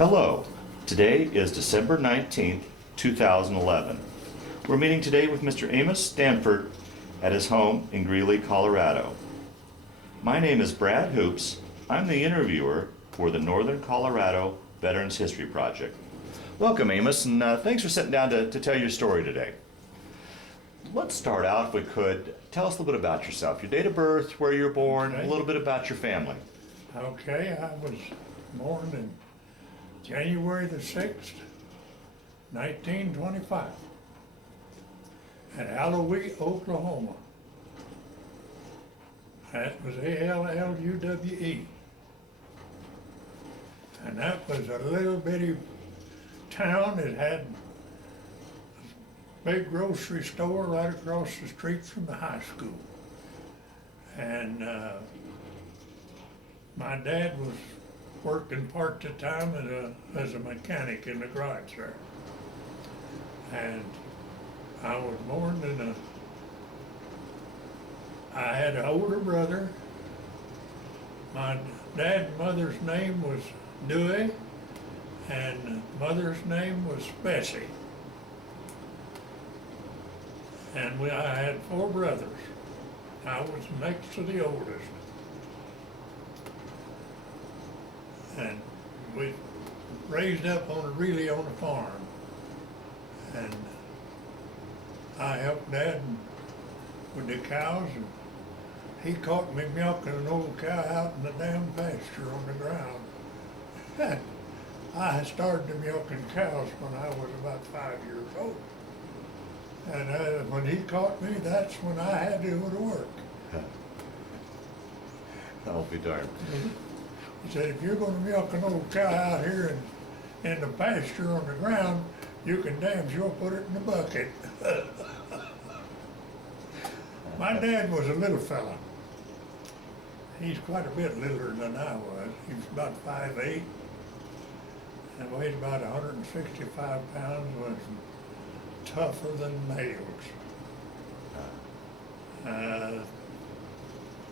Hello, today is December 19th, 2011. We're meeting today with Mr. Amos Standeford at his home in Greeley, Colorado. My name is Brad Hoops. I'm the interviewer for the Northern Colorado Veterans History Project. Welcome, Amos, and thanks for sitting down to tell your story today. Let's start out, if we could. Tell us a little bit about yourself, your date of birth, where you were born, Okay. a little bit about your family. Okay, I was born in January the 6th, 1925, at Allouwe, Oklahoma. That was A-L-L-U-W-E. And that was a little bitty town. It had a big grocery store right across the street from the high school. And my dad was working part-time as a mechanic in the garage there. And I was born in I had an older brother. My dad and mother's name was Dewey, and mother's name was Bessie. And I had 4 brothers. I was next to the oldest. And we raised up really on a farm. And I helped Dad with the cows, and he caught me milking an old cow out in the damn pasture on the ground. I started milking cows when I was about 5 years old. And when he caught me, that's when I had to go to work. I'll be darned. He said, if you're gonna milk an old cow out here in the pasture on the ground, you can damn sure put it in the bucket. My dad was a little fella. He's quite a bit littler than I was. He was about 5'8", and weighed about 165 pounds, was tougher than nails.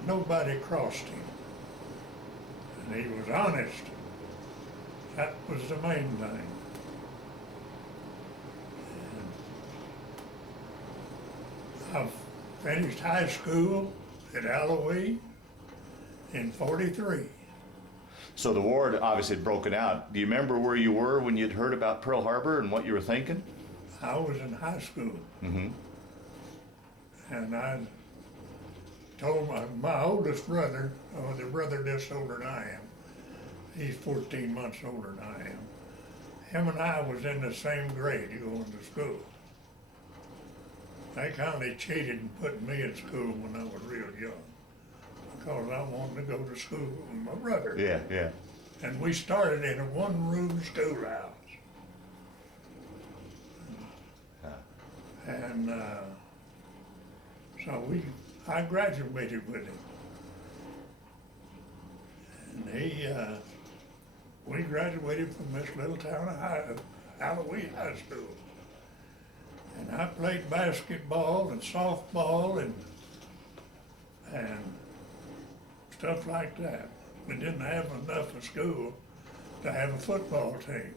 Nobody crossed him. And he was honest. That was the main thing. And I finished high school at Allouwe in '43. So the war obviously had broken out. Do you remember where you were when you'd heard about Pearl Harbor and what you were thinking? I was in high school. Mm-hmm. And I told my oldest brother, the brother just older than I am, he's 14 months older than I am. Him and I was in the same grade going to school. They kind of cheated and put me in school when I was real young, because I wanted to go to school with my brother. Yeah, yeah. And we started in a one-room schoolhouse. And so I graduated with him. And we graduated from this little town of Allouwe High School. And I played basketball and softball and stuff like that. We didn't have enough of school to have a football team.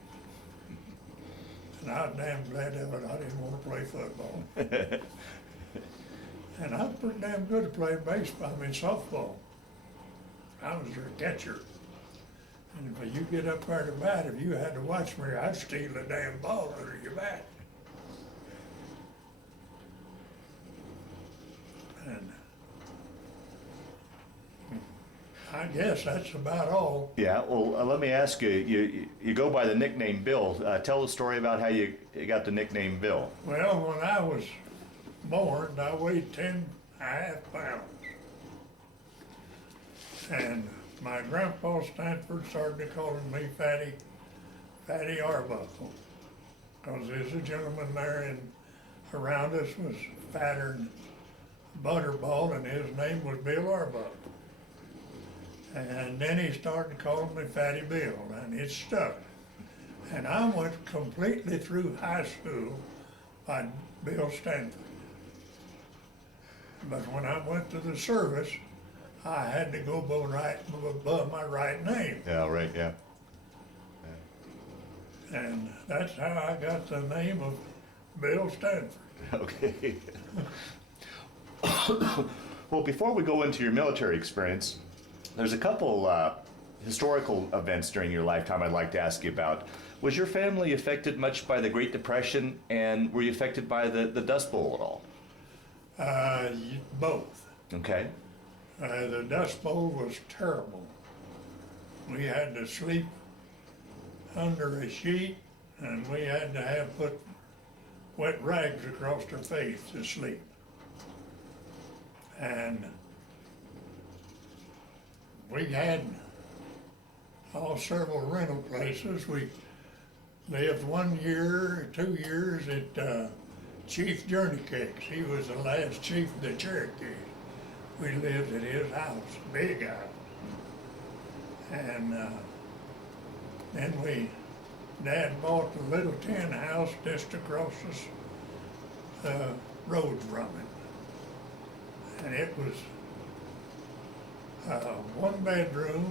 And I was damn glad of it. I didn't want to play football. And I was pretty damn good at playing baseball, softball. I was your catcher. And if you get up there to bat, if you had to watch me, I'd steal the damn ball under your bat. And I guess that's about all. Yeah, well, let me ask you, you go by the nickname Bill. Tell the story about how you got the nickname Bill. Well, when I was born, I weighed 10.5 pounds. And my grandpa Standeford started calling me Fatty Arbuckle, because there's a gentleman there and around us was fatter than Butterball, and his name was Bill Arbuckle. And then he started calling me Fatty Bill, and it stuck. And I went completely through high school by Bill Standford. But when I went to the service, I had to go above my right name. Yeah, right, yeah. And that's how I got the name of Bill Standeford. Okay. Well, before we go into your military experience, there's a couple historical events during your lifetime I'd like to ask you about. Was your family affected much by the Great Depression, and were you affected by the Dust Bowl at all? Both. Okay. The Dust Bowl was terrible. We had to sleep under a sheet, and we had to have put wet rags across our face to sleep. And we had several rental places. We lived 1 year, 2 years at Chief Journeycake's. He was the last chief of the Cherokees. We lived at his house, big house. And then Dad bought the little tin house just across the road from it. And it was 1 bedroom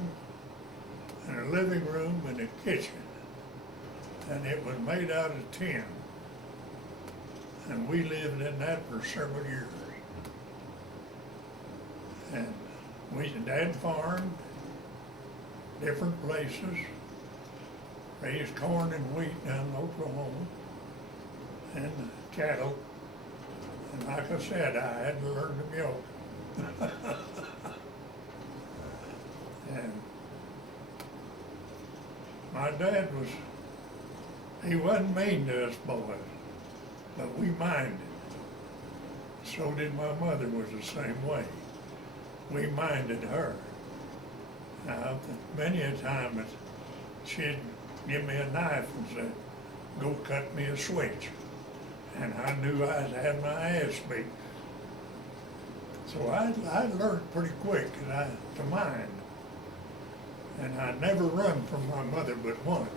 and a living room and a kitchen. And it was made out of tin. And we lived in that for several years. And Dad farmed different places, raised corn and wheat down in Oklahoma, and cattle. And like I said, I had to learn to milk. And my dad he wasn't mean to us boys, but we minded. So did my mother, was the same way. We minded her. Many a time that she'd give me a knife and say, go cut me a switch. And I knew I had my ass beat. So I learned pretty quick to mind. And I never run from my mother but once.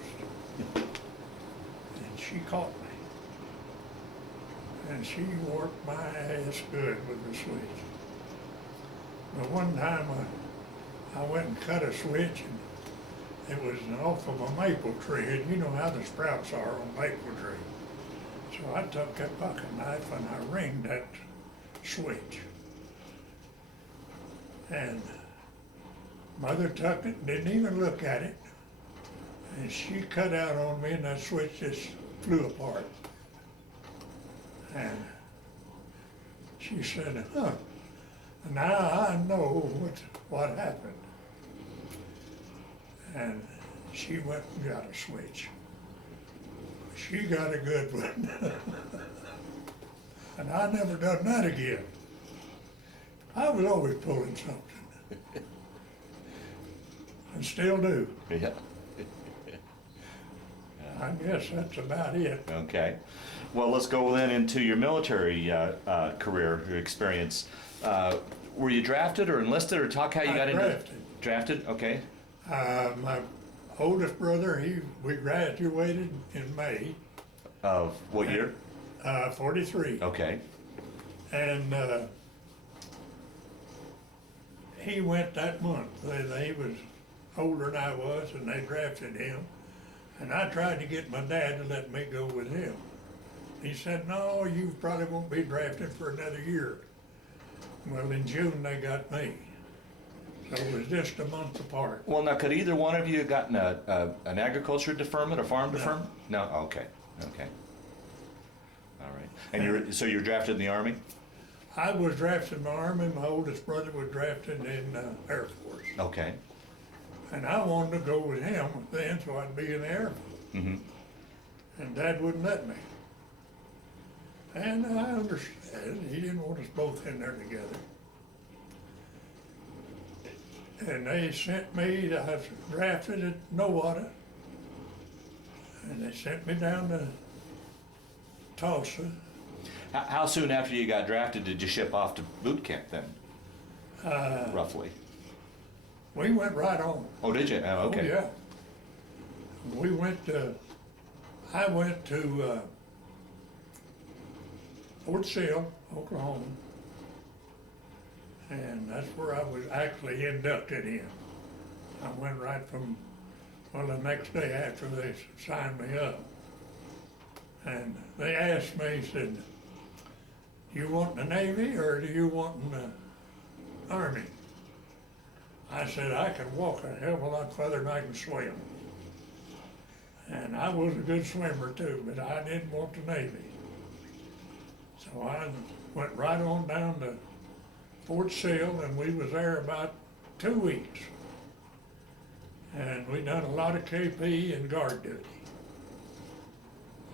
And she caught me. And she worked my ass good with the switch. But one time I went and cut a switch, and it was off of a maple tree, and you know how the sprouts are on maple tree. So I took that pocket knife and I ringed that switch. And Mother took it, didn't even look at it, and she cut out on me, and that switch just flew apart. And she said, now I know what happened. And she went and got a switch. She got a good one. And I never done that again. I was always pulling something. And still do. Yeah. I guess that's about it. Okay. Well, let's go then into your military career, your experience. Were you drafted or enlisted, or talk how you got into Drafted. Drafted? Okay. My oldest brother, we graduated in May. Of what year? 43. Okay. And he went that month. He was older than I was, and they drafted him. And I tried to get my dad to let me go with him. He said, no, you probably won't be drafted for another year. Well, in June, they got me. So it was just a month apart. Well, now, could either one of you have gotten an agriculture deferment, a farm deferment? No? Okay. Okay. All right. And so you were drafted in the Army? I was drafted in the Army. My oldest brother was drafted in Air Force. Okay. And I wanted to go with him then, so I'd be in the Air Force. Mm-hmm. And Dad wouldn't let me. And I understand. He didn't want us both in there together. And they sent me, I was drafted at Nowata. And they sent me down to Tulsa. How soon after you got drafted did you ship off to boot camp then? Roughly. We went right on. Oh, did you? Oh, okay. Oh, yeah. I went to Fort Sill, Oklahoma, and that's where I was actually inducted in. I went right from Well, the next day after they signed me up, and they asked me, said, "Do you want the Navy or do you want the Army?" I said, "I can walk a hell of a lot further than I can swim." And I was a good swimmer too, but I didn't want the Navy. So I went right on down to Fort Sill, and we was there about 2 weeks. And we done a lot of KP and guard duty.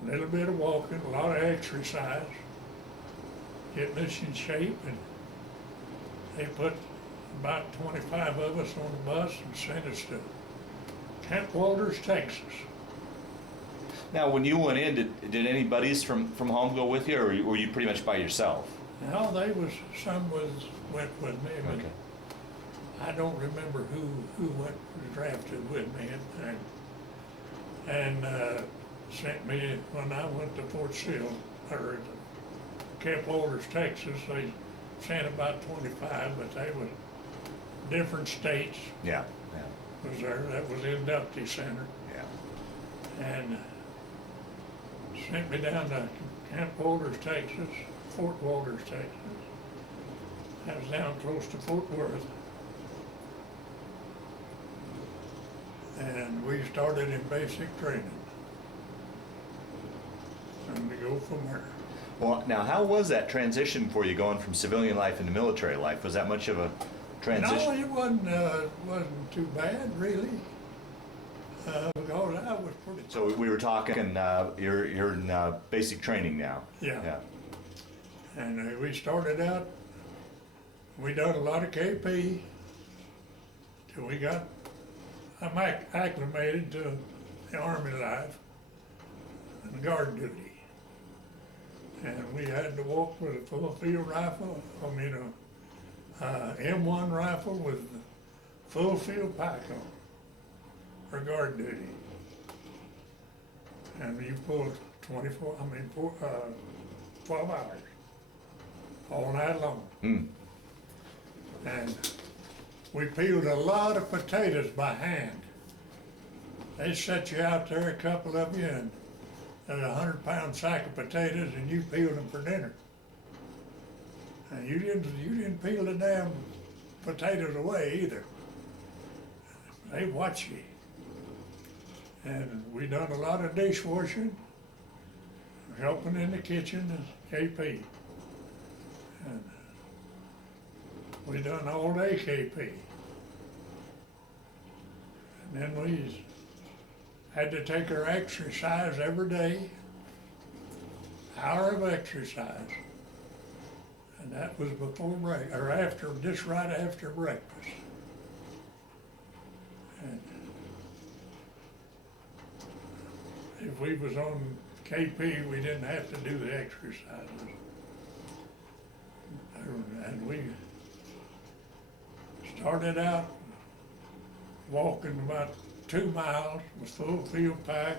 A little bit of walking, a lot of exercise, getting us in shape, and they put about 25 of us on the bus and sent us to Camp Walters, Texas. Now, when you went in, did any buddies from home go with you, or were you pretty much by yourself? Now, some went with me, but Okay. I don't remember who was drafted with me, and sent me when I went to Fort Sill, or Camp Walters, Texas. They sent about 25, but they were different states. Yeah, Was there? That was the inductee center, yeah. and sent me down to Camp Walters, Texas, Fort Walters, Texas. That was down close to Fort Worth. And we started in basic training. And we go from there. Well, now, how was that transition for you, going from civilian life into military life? Was that much of a transition? No, it wasn't too bad, really. Because I was pretty. So we were talking, you're in basic training now. Yeah. And we started out, we done a lot of KP till I'm acclimated to the Army life and guard duty. And we had to walk with a full field rifle, M1 rifle with full field pack on for guard duty. And you pulled 12 hours, all night long. And we peeled a lot of potatoes by hand. They set you out there, a couple of you, and a 100-pound sack of potatoes, and you peeled them for dinner. And you didn't peel the damn potatoes away either. They watch you. And we done a lot of dishwashing, helping in the kitchen and KP. And we done all day KP. And then we had to take our exercise every day, hour of exercise. And that was before break, or after, just right after breakfast. And if we was on KP, we didn't have to do the exercises. And we started out walking about 2 miles with full field pack,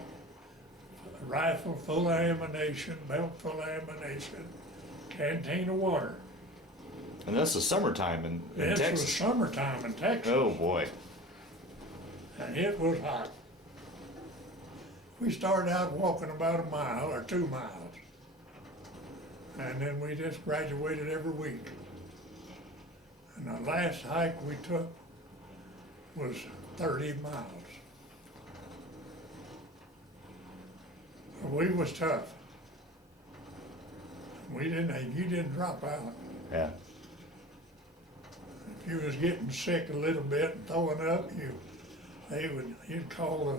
a rifle full of ammunition, belt full of ammunition, canteen of water. And this is summertime in This Texas. was summertime in Texas. Oh boy. And it was hot. We started out walking about 1 mile or 2 miles. And then we just graduated every week. And the last hike we took was 30 miles. We was tough. You didn't drop out. Yeah. If you was getting sick a little bit and throwing up, you'd call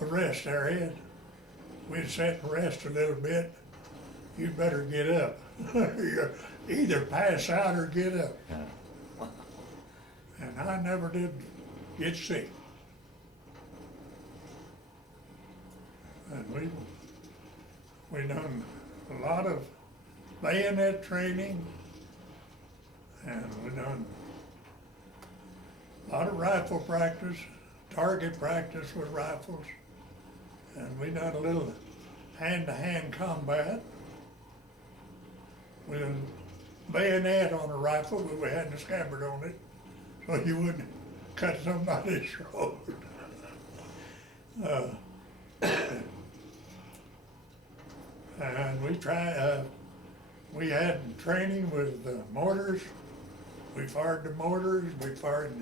the rest area. We'd sit and rest a little bit. You'd better get up. Either pass out or get up. Yeah. And I never did get sick. And we done a lot of bayonet training, and we done a lot of rifle practice, target practice with rifles, and we done a little hand-to-hand combat with a bayonet on a rifle, but we had the scabbard on it, so you wouldn't cut somebody's throat. And we had training with mortars. We fired the mortars, we fired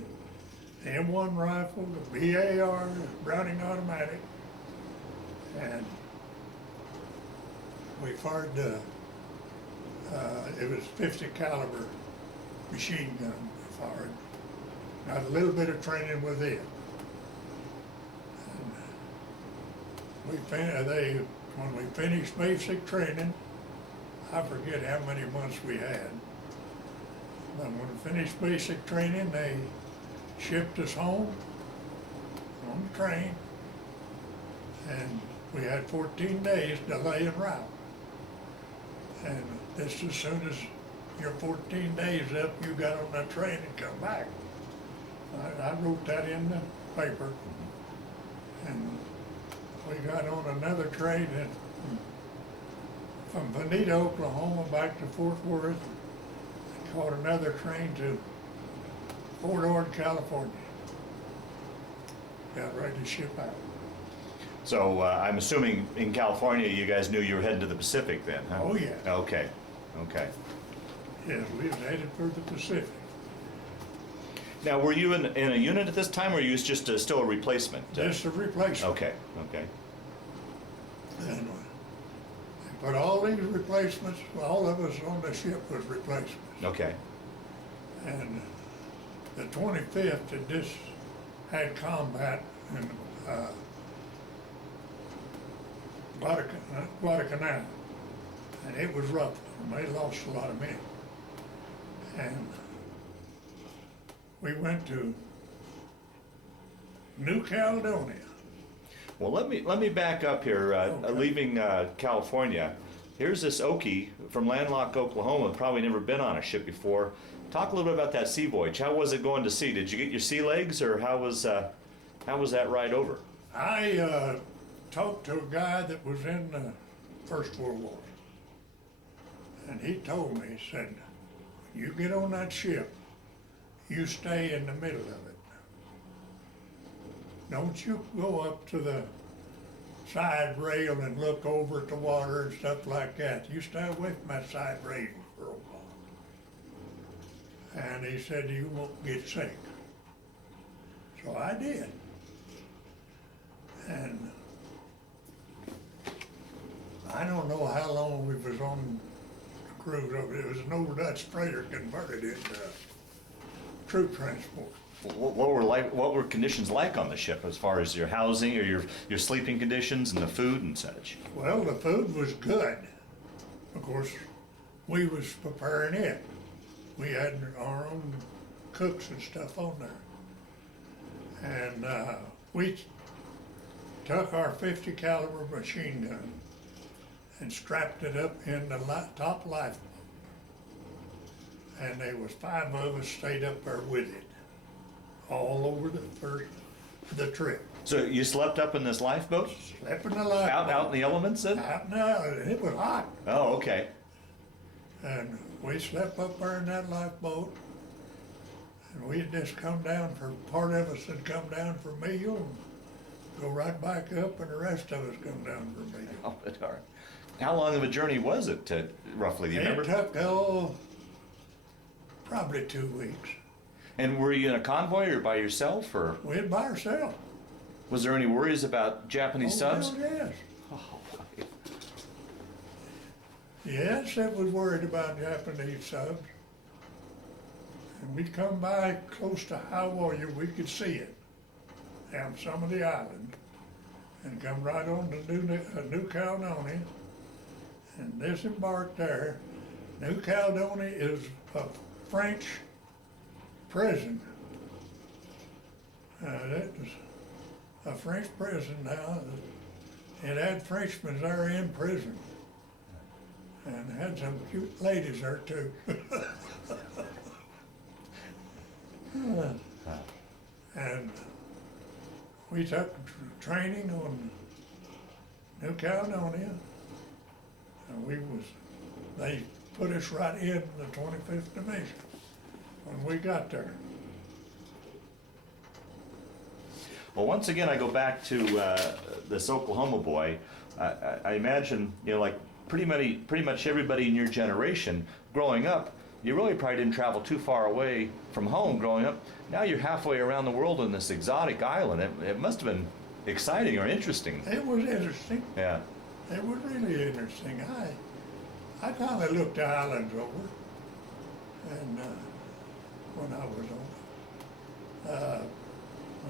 the M1 rifle, the BAR, Browning automatic, and we fired it was 50 caliber machine gun we fired. Got a little bit of training with it. And when we finished basic training, I forget how many months we had. But when we finished basic training, they shipped us home on the train, and we had 14 days delay en route. And just as soon as your 14 days up, you got on that train and come back. I wrote that in the paper, and we got on another train from Bonita, Oklahoma, back to Fort Worth. Caught another train to Fort Ord, California. Got ready to ship out. So I'm assuming in California you guys knew you were heading to the Pacific then, huh? Oh, yeah. Okay, okay. Yes, we was headed for the Pacific. Now, were you in a unit at this time, or were you just still a replacement? Just a replacement. Okay, okay. And but all these replacements, all of us on the ship was replacements. Okay. And the 25th had just had combat in Guadalcanal, and it was rough. And they lost a lot of men. And we went to New Caledonia. Well, let me back up here. Okay. Leaving California, here's this Okie from landlocked Oklahoma. Probably never been on a ship before. Talk a little bit about that sea voyage. How was it going to sea? Did you get your sea legs, or how was that ride over? I talked to a guy that was in the First World War, and he told me, he said, "When you get on that ship, you stay in the middle of it. Don't you go up to the side rail and look over at the water and stuff like that. You stay away from that side rail for a while." And he said, "You won't get sick." So I did. And I don't know how long we was on the cruise over. It was an old Dutch freighter converted into troop transport. What were conditions like on the ship as far as your housing or your sleeping conditions and the food and such? Well, the food was good. Of course, we was preparing it. We had our own cooks and stuff on there. And we took our 50 caliber machine gun and strapped it up in the top lifeboat. And there was 5 of us stayed up there with it, all over the trip. So you slept up in this lifeboat? Slept in the lifeboat. Out in the elements then? No, it was hot. Oh, okay. And we slept up there in that lifeboat. And we had just come down part of us had come down for meal, and go right back up, and the rest of us come down for meal. Oh, darn. How long of a journey was it, roughly? Do you remember? It took, probably 2 weeks. And were you in a convoy or by yourself, or We had by ourselves. was there any worries about Japanese subs? Well, yes. Oh, Yes, it was worried about Japanese subs. And we'd come by close to high water, we could see it, down some of the island, and come right on to New Caledonia, and disembark there. New Caledonia is a French prison. It was a French prison now. It had Frenchmen there in prison, and had some cute ladies there too. And we took training on New Caledonia, and they put us right in the 25th Division when we got there. Well, once again, I go back to this Oklahoma boy. I imagine, you know, like pretty much everybody in your generation growing up, you really probably didn't travel too far away from home growing up. Now you're halfway around the world on this exotic island. It must have been exciting or interesting. It was interesting. Yeah. It was really interesting. I kind of looked the islands over, and when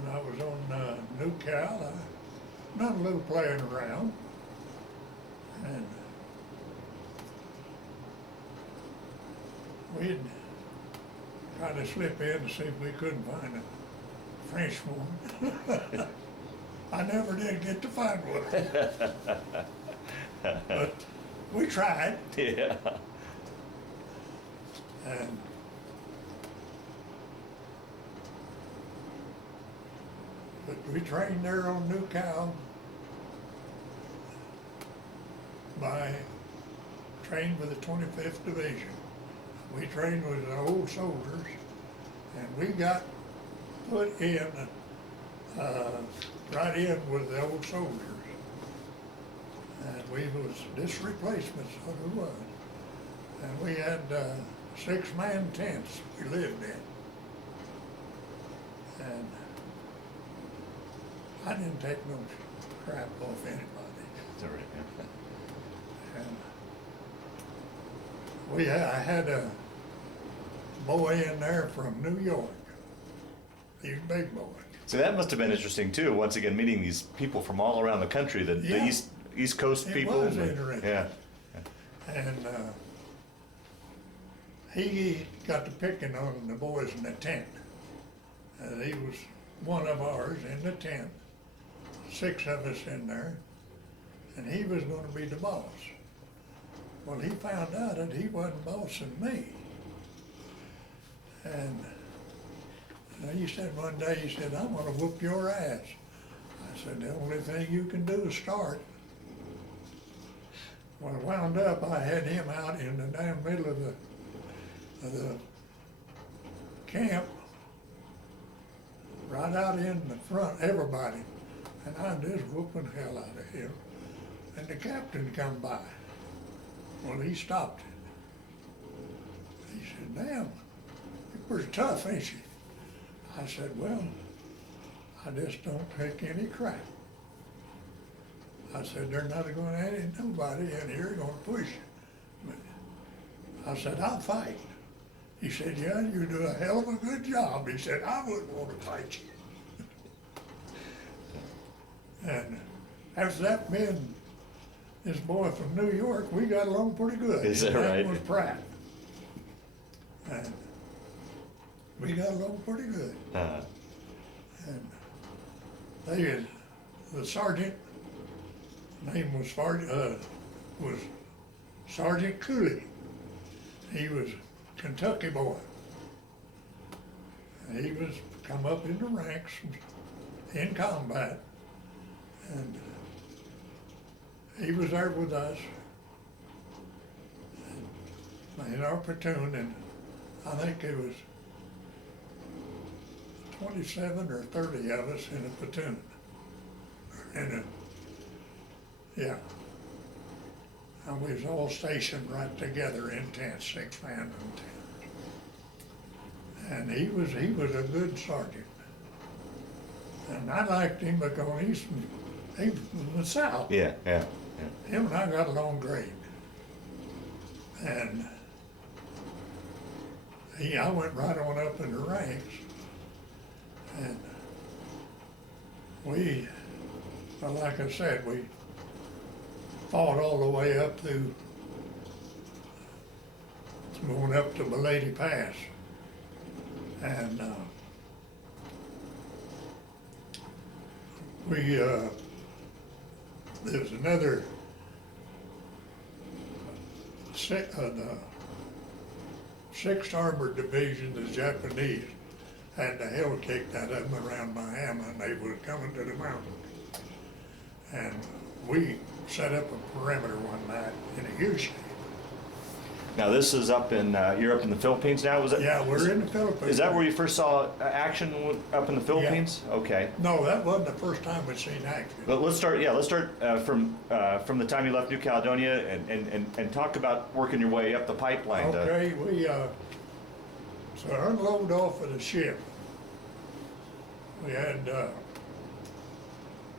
I was on New Cal, I done a little playing around, and we'd try to slip in to see if we couldn't find a French woman. I never did get to find one. But we tried. Yeah. And but we trained there on New Cal trained with the 25th Division. We trained with the old soldiers, and we got put in right in with the old soldiers. And we was this replacement, so it was. And we had 6-man tents we lived in. And I didn't take no crap off anybody. Sorry. And I had a boy in there from New York. He's a big boy. So that must have been interesting too. Once again, meeting these people from all around the country, the Yeah. East Coast It people. was interesting. Yeah. And he got to picking on the boys in the tent. And he was one of ours in the tent, 6 of us in there, and he was going to be the boss. Well, he found out that he wasn't bossing me. And he said one day, he said, I'm going to whoop your ass. I said, the only thing you can do is start. When I wound up, I had him out in the damn middle of the camp, right out in the front, everybody. And I'm just whooping the hell out of him. And the captain come by. Well, he stopped it. He said, damn, you're pretty tough, ain't you? I said, well, I just don't take any crap. I said, they're not going to any nobody in here going to push you. But I said, I'll fight. He said, yeah, you do a hell of a good job. He said, I wouldn't want to fight you. And after that, me and this boy from New York, we got along pretty good. Is that right? His name was Pratt. And we got along pretty good. And the sergeant, name was Sergeant Cooley. He was a Kentucky boy. And he was come up in the ranks in combat, and he was there with us in our platoon, and I think it was 27 or 30 of us in a platoon. Yeah. And we was all stationed right together in tents, 6-man in tents. And he was a good sergeant. And I liked him because he was from the South. Yeah. Him and I got along great. And I went right on up in the ranks. And well, like I said, we fought all the way up through, going up to Belady Pass. And there's another, the 6th Armored Division, the Japanese, had the hell kicked out of them around Miami, and they were coming to the mountains. And we set up a perimeter one night in a U shape. Now this is up in, you're up in the Philippines now, was it? Yeah, we're in the Philippines. Is that where you first saw action up in the Philippines? Okay. No, that wasn't the first time we'd seen action. But let's start, from the time you left New Caledonia and talk about working your way up the pipeline. Okay, we, so unload off of the ship. We had,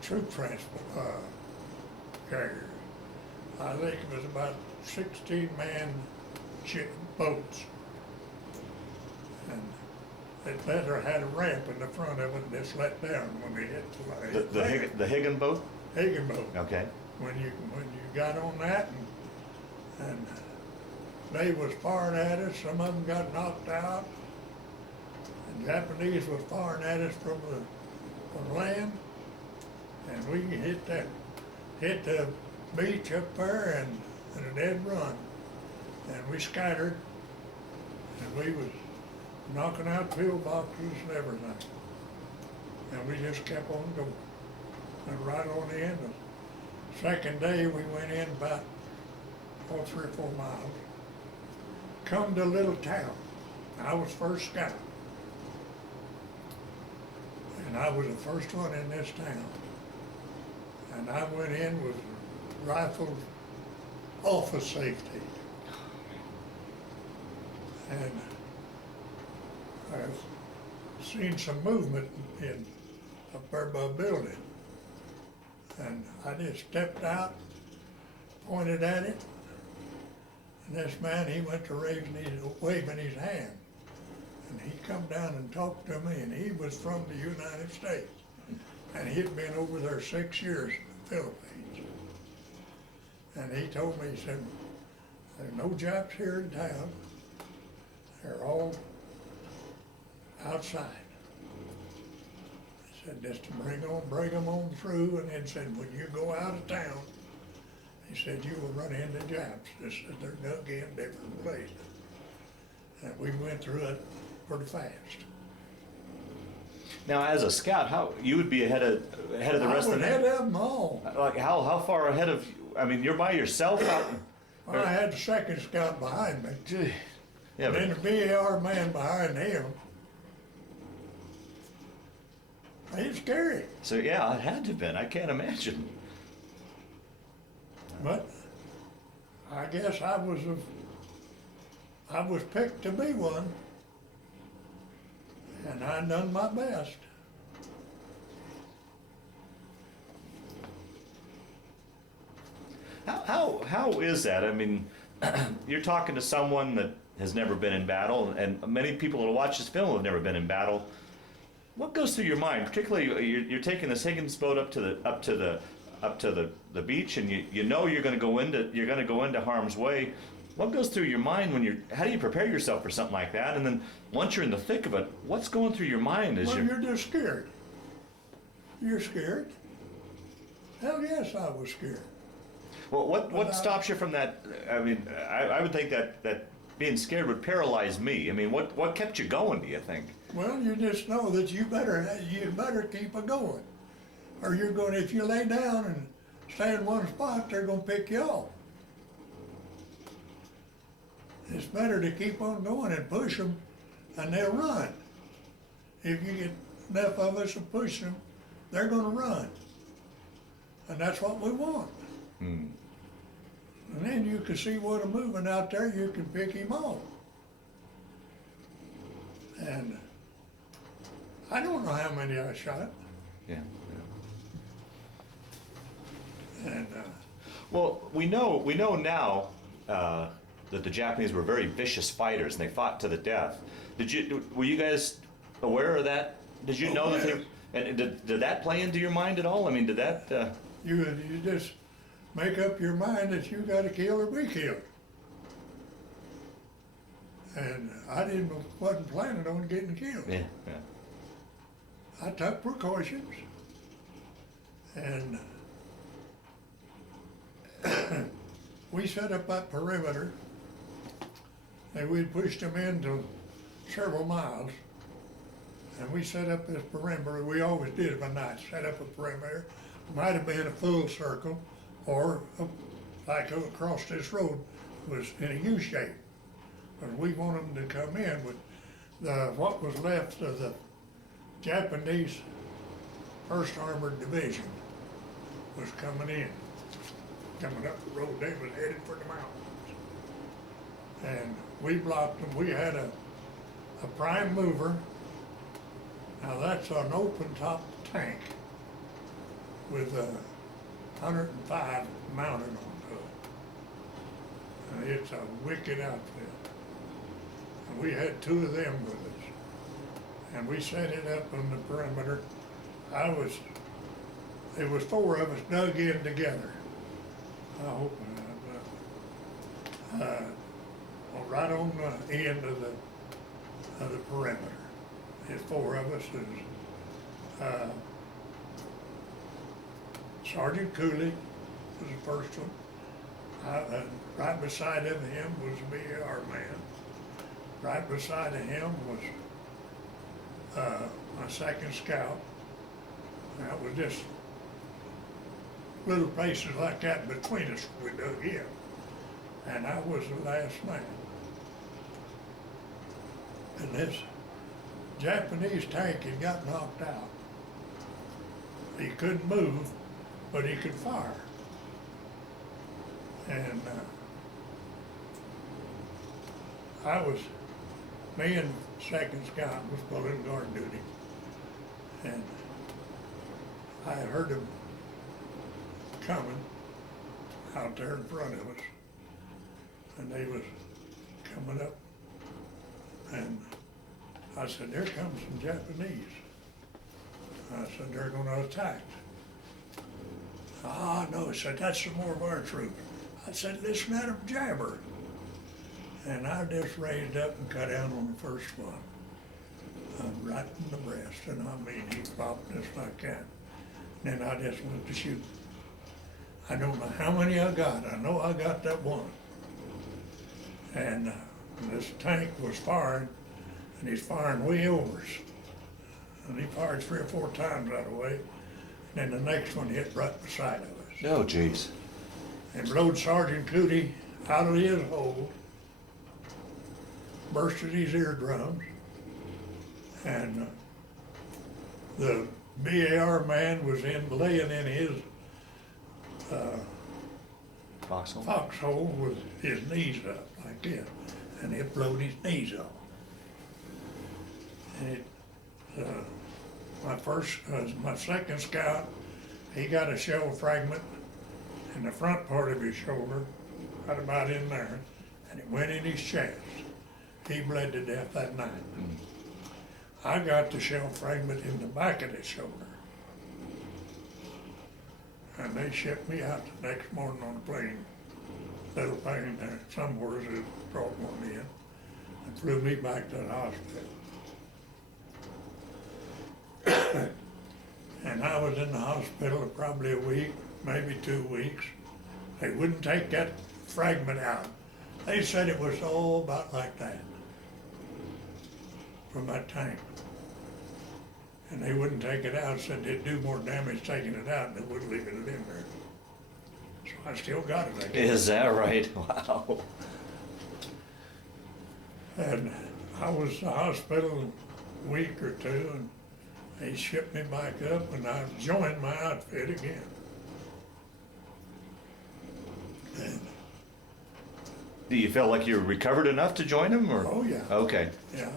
troop transport, carriers. I think it was about 16-man ship boats. And it better had a ramp in the front of it and just let down when we hit The Higgin boat? Higgin boat. Okay. When you got on that and they was firing at us, some of them got knocked out. The Japanese was firing at us from land, and we hit the beach up there and a dead run. And we scattered, and we was knocking out pillboxes and everything. And we just kept on going. And right on the end of the second day, we went in about 3 or 4 miles. Come to a little town. I was first scout. And I was the first one in this town. And I went in with rifles office safety. And I've seen some movement in up there by a building. And I just stepped out, pointed at it, and this man, he went to waving his hand. And he come down and talked to me, and he was from the United States. And he'd been over there 6 years in the Philippines. And he told me, he said, there's no Japs here in town. They're all outside. He said, just to bring them on through, and then said, when you go out of town, he said, you will run into Japs. Just said they're dug in different places. And we went through it pretty fast. Now, as a scout, how you would be ahead of the rest of the I was ahead of them all. Like how far ahead of? I mean, you're by yourself out. I had the second scout behind me. Gee. Yeah, And then but the BAR man behind him. It's scary, so yeah, it had to have been. I can't imagine. but I guess I was picked to be one, and I done my best. How is that? I mean, you're talking to someone that has never been in battle, and many people that watch this film have never been in battle. What goes through your mind? Particularly, you're taking this Higgins boat up to the beach, and you know you're going to go into harm's way. What goes through your mind when how do you prepare yourself for something like that? And then once you're in the thick of it, what's going through your mind as Well, you're just scared. You're scared. Hell yes, I was scared. Well, what stops you from that? I mean, I would think that being scared would paralyze me. I mean, what kept you going, do you think? Well, you just know that you better keep it going, or you're going. If you lay down and stay in one spot, they're going to pick you off. It's better to keep on going and push them, and they'll run. If you get enough of us to push them, they're going to run, and that's what we want. Hmm. And then you can see what a moving out there. You can pick him off. And I don't know how many I shot. Yeah. And Well, we know now that the Japanese were very vicious fighters and they fought to the death. Were you guys aware of that? Did you know that yes. and did that play into your mind at all? I mean, did that? you just make up your mind that you got to kill or be killed. And I wasn't planning on getting killed. Yeah. I took precautions, and we set up that perimeter, and we pushed them into several miles, and we set up this perimeter. We always did it by night, set up a perimeter. Might have been a full circle, or like across this road was in a U shape. but we want them to come in with what was left of the Japanese 1st Armored Division was coming up the road. They was headed for the mountains. And we blocked them. We had a prime mover. Now that's an open top tank with a 105 mounted onto it. And it's a wicked outfit. And we had 2 of them with us. And we set it up on the perimeter. There was 4 of us dug in together. I hope right on the end of the perimeter. There's 4 of us. There's Sergeant Cooley was the first one. Right beside him was a BAR man. Right beside of him was my 2nd scout. That was just little places like that between us we dug in. And I was the last man. And this Japanese tank had got knocked out. He couldn't move, but he could fire. And me and 2nd Scout was pulling guard duty. And I heard him coming out there in front of us. And they was coming up. And I said, here comes some Japanese. I said, they're gonna attack. Ah, no, he said, that's some more of our troops. I said, listen at them jabber. And I just raised up and cut down on the first one. Right in the breast, and I mean, he popped just like that. Then I just went to shoot. I don't know how many I got. I know I got that one. And this tank was firing, and he's firing way overs. And he fired 3 or 4 times that way. And then the next one hit right beside of us. Oh, jeez. And blowed Sergeant Cootie out of his hole, bursted his eardrums, and the BAR man was laying in his foxhole with his knees up like this, and it blowed his knees off. And my 2nd scout, he got a shell fragment in the front part of his shoulder, right about in there, and it went in his chest. He bled to death that night. I got the shell fragment in the back of his shoulder. And they shipped me out the next morning on a plane, little plane there, somewhere they brought one in, and flew me back to the hospital. And I was in the hospital probably a week, maybe 2 weeks. They wouldn't take that fragment out. They said it was all about like that from that tank. And they wouldn't take it out, said they'd do more damage taking it out than they would leaving it in there. So I still got it, I guess. Is that right? Wow. And I was in the hospital a week or 2, and they shipped me back up, and I joined my outfit again. And Do you feel like you recovered enough to join them, or? oh yeah. Okay. Yeah,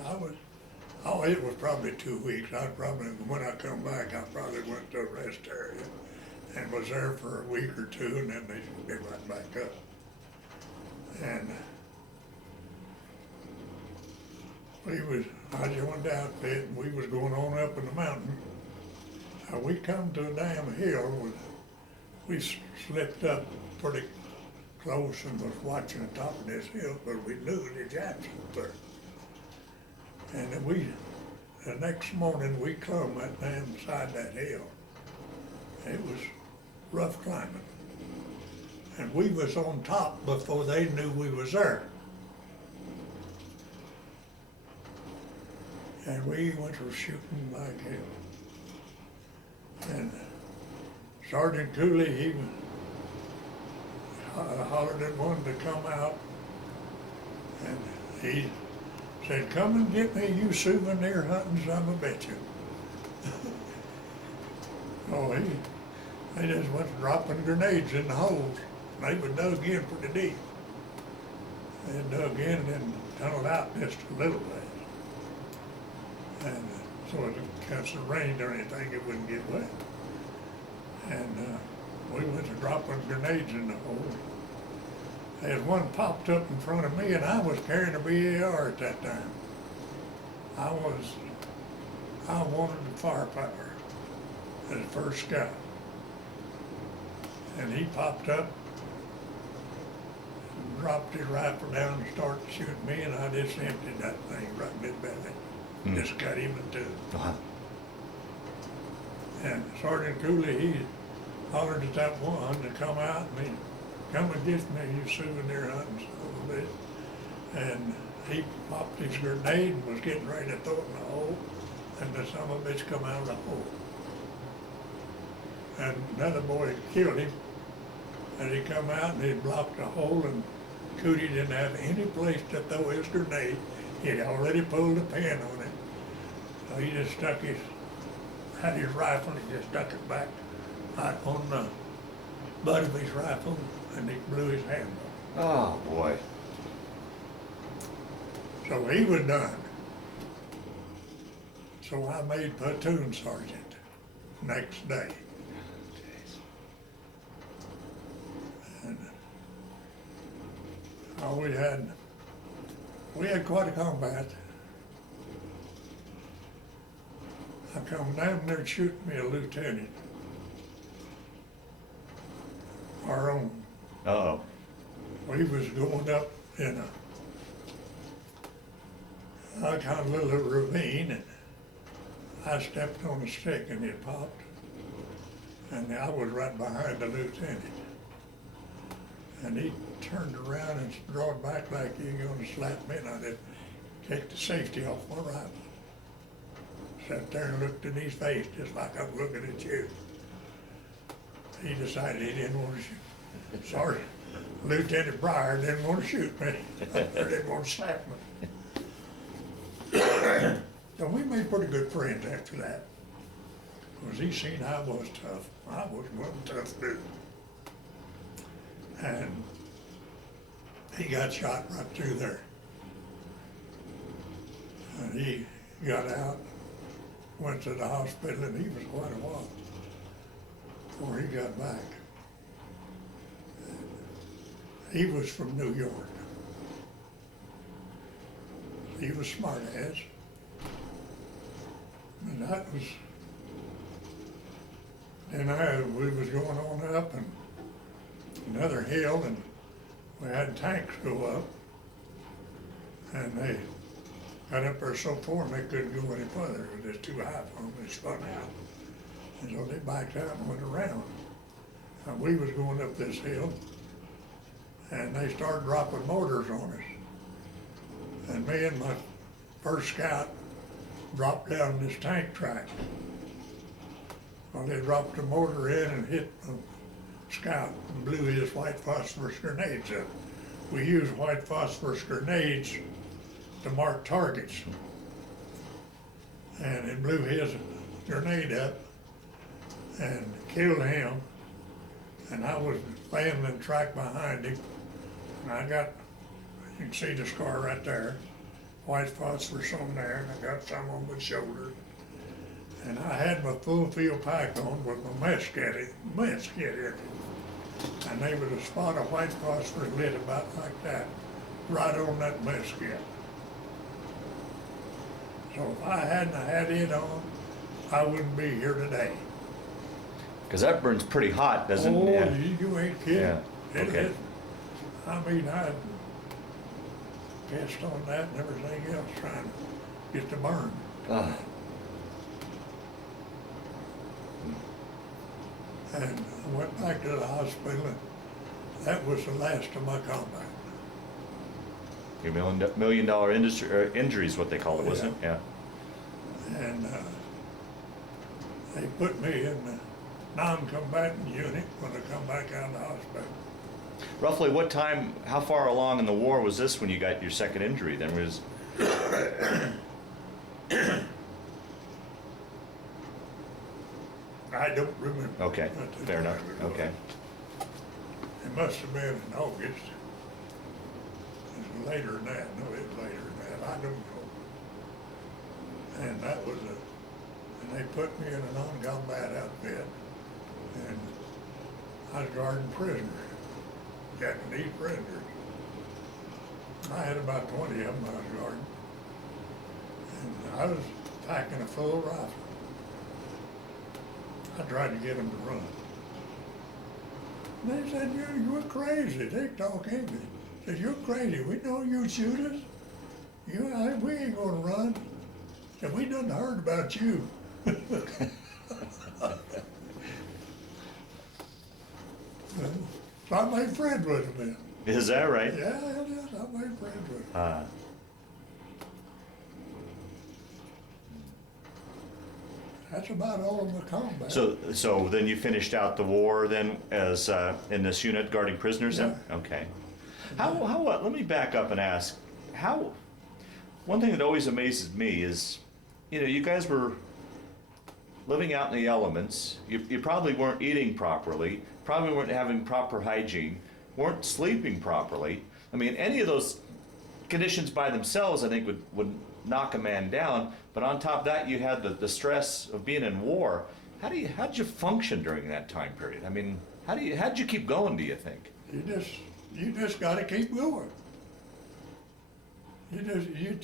it was probably 2 weeks. When I come back, I probably went to a rest area and was there for a week or 2, and then they shipped me right back up. And I joined the outfit, and we was going on up in the mountain. We come to a damn hill. We slipped up pretty close and was watching the top of this hill, but we knew the Japs were there. And the next morning, we climbed that damn side of that hill. It was rough climbing. And we was on top before they knew we was there. And we went to shooting like hell. And Sergeant Cooley, he hollered at one to come out. And he said, come and get me, you souvenir hunting son of a bitch. Oh, they just went dropping grenades in the holes. They would dug in pretty deep. They dug in and then tunneled out just a little bit. And so if it catch the rain or anything, it wouldn't get wet. And we went to dropping grenades in the hole. There's one popped up in front of me, and I was carrying a BAR at that time. I wanted the firepower as first scout. And he popped up, dropped his rifle down and started shooting me, and I just emptied that thing right in his belly. Just cut him in two. And Sergeant Greeley, he hollered at that one to come out and he come and get me, you souvenir hunting son of a bitch. And he popped his grenade and was getting ready to throw it in the hole, and the son of a bitch come out of the hole. And another boy killed him, and he come out and he blocked the hole, and Cootie didn't have any place to throw his grenade. He had already pulled a pin on it. So he just had his rifle, he just stuck it back right on the butt of his rifle, and he blew his hand off. Oh, boy. So he was done. So I made platoon sergeant next day. And we had quite a combat. I come down there shooting me a lieutenant. Our own. Uh-oh. We was going up in a kind of little ravine, and I stepped on a stick and it popped. And I was right behind the lieutenant. And he turned around and drawed back like he was gonna slap me, and I did take the safety off my rifle. Sat there and looked in his face just like I'm looking at you. He decided he didn't want to shoot. Sorry, Lieutenant Breyer didn't want to shoot me. Or didn't want to slap me. So we made pretty good friends after that. Because he seen I was tough. I was one tough dude. And he got shot right through there. And he got out, went to the hospital, and he was quite a while before he got back. He was from New York. He was smart ass. And that was, and we was going on up and another hill, and we had tanks go up, and they got up there so far and they couldn't go any further. It was just too high for them. They spun out. And so they backed out and went around. And we was going up this hill, and they started dropping mortars on us. And me and my first scout dropped down this tank track. Well, they dropped the mortar in and hit the scout and blew his white phosphorus grenades up. We use white phosphorus grenades to mark targets. And it blew his grenade up and killed him. And I was laying in the track behind him. And I got, you can see the scar right there, white phosphorus on there, and I got some on my shoulder. And I had my full field pack on with my mess kit in it. And there was a spot of white phosphorus lit about like that, right on that mess kit. So if I hadn't had it on, I wouldn't be here today. Because that burns pretty hot, doesn't Oh, it? you ain't kidding. Yeah, It okay. is. I mean, I guessed on that and everything else trying to get the burn. Ah. And I went back to the hospital, and that was the last of my combat. Your million dollar industry, injury is what they call it, wasn't it? Yeah. And they put me in the non-combatant unit when I come back out of the hospital. Roughly what time, how far along in the war was this when you got your second injury? Then was I don't remember. okay, At the fair enough. time it was. Okay, It must have been in August. It's later than that. No, it's later than that. I don't know. And that was and they put me in a non-combat outfit, and I was guarding prisoners, Japanese prisoners. I had about 20 of them I was guarding. And I was packing a full rifle. I tried to get them to run. And they said, you're crazy. They talk English. Said, you're crazy. We know you shoot us. We ain't gonna run. Said, we done heard about you. So I made friends with them. is that right? Yeah, I made friends with them. That's about all of my combat. So then you finished out the war then as in this unit guarding prisoners then? Yeah. Okay. Let me back up and ask, one thing that always amazes me is, you guys were living out in the elements. You probably weren't eating properly, probably weren't having proper hygiene, weren't sleeping properly. I mean, any of those conditions by themselves, I think, would knock a man down. But on top of that, you had the stress of being in war. How'd you function during that time period? I mean, how'd you keep going, do you think? You just got to keep going. You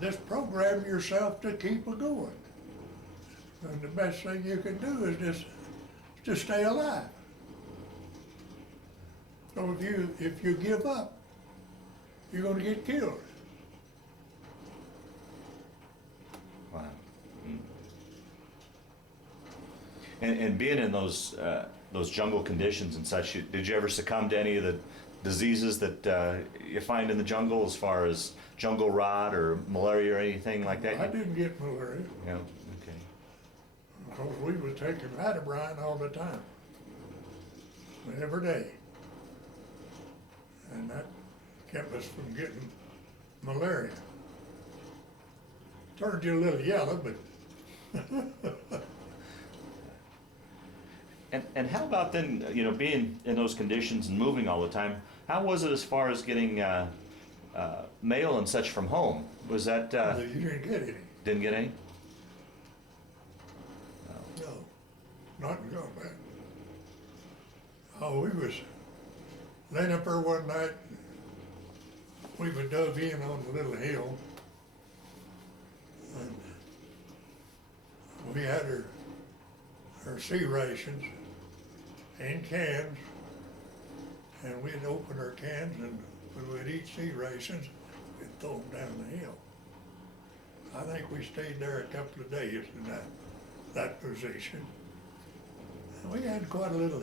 just program yourself to keep it going. And the best thing you can do is just stay alive. So if you give up, you're going to get killed. Wow. And being in those jungle conditions and such, did you ever succumb to any of the diseases that you find in the jungle, as far as jungle rot or malaria or anything like that? I didn't get malaria. Yeah. Okay. Because we was taking Adabrine all the time, every day. And that kept us from getting malaria. Turned you a little yellow, but And how about then, being in those conditions and moving all the time, how was it as far as getting mail and such from home? Was that... you didn't get any. Didn't get any? No, not in combat. Oh, we was laying up there one night. We were dug in on the little hill. And we had our sea rations in cans, and we'd open our cans, and when we'd eat sea rations, we'd throw them down the hill. I think we stayed there a couple of days in that position. And we had quite a little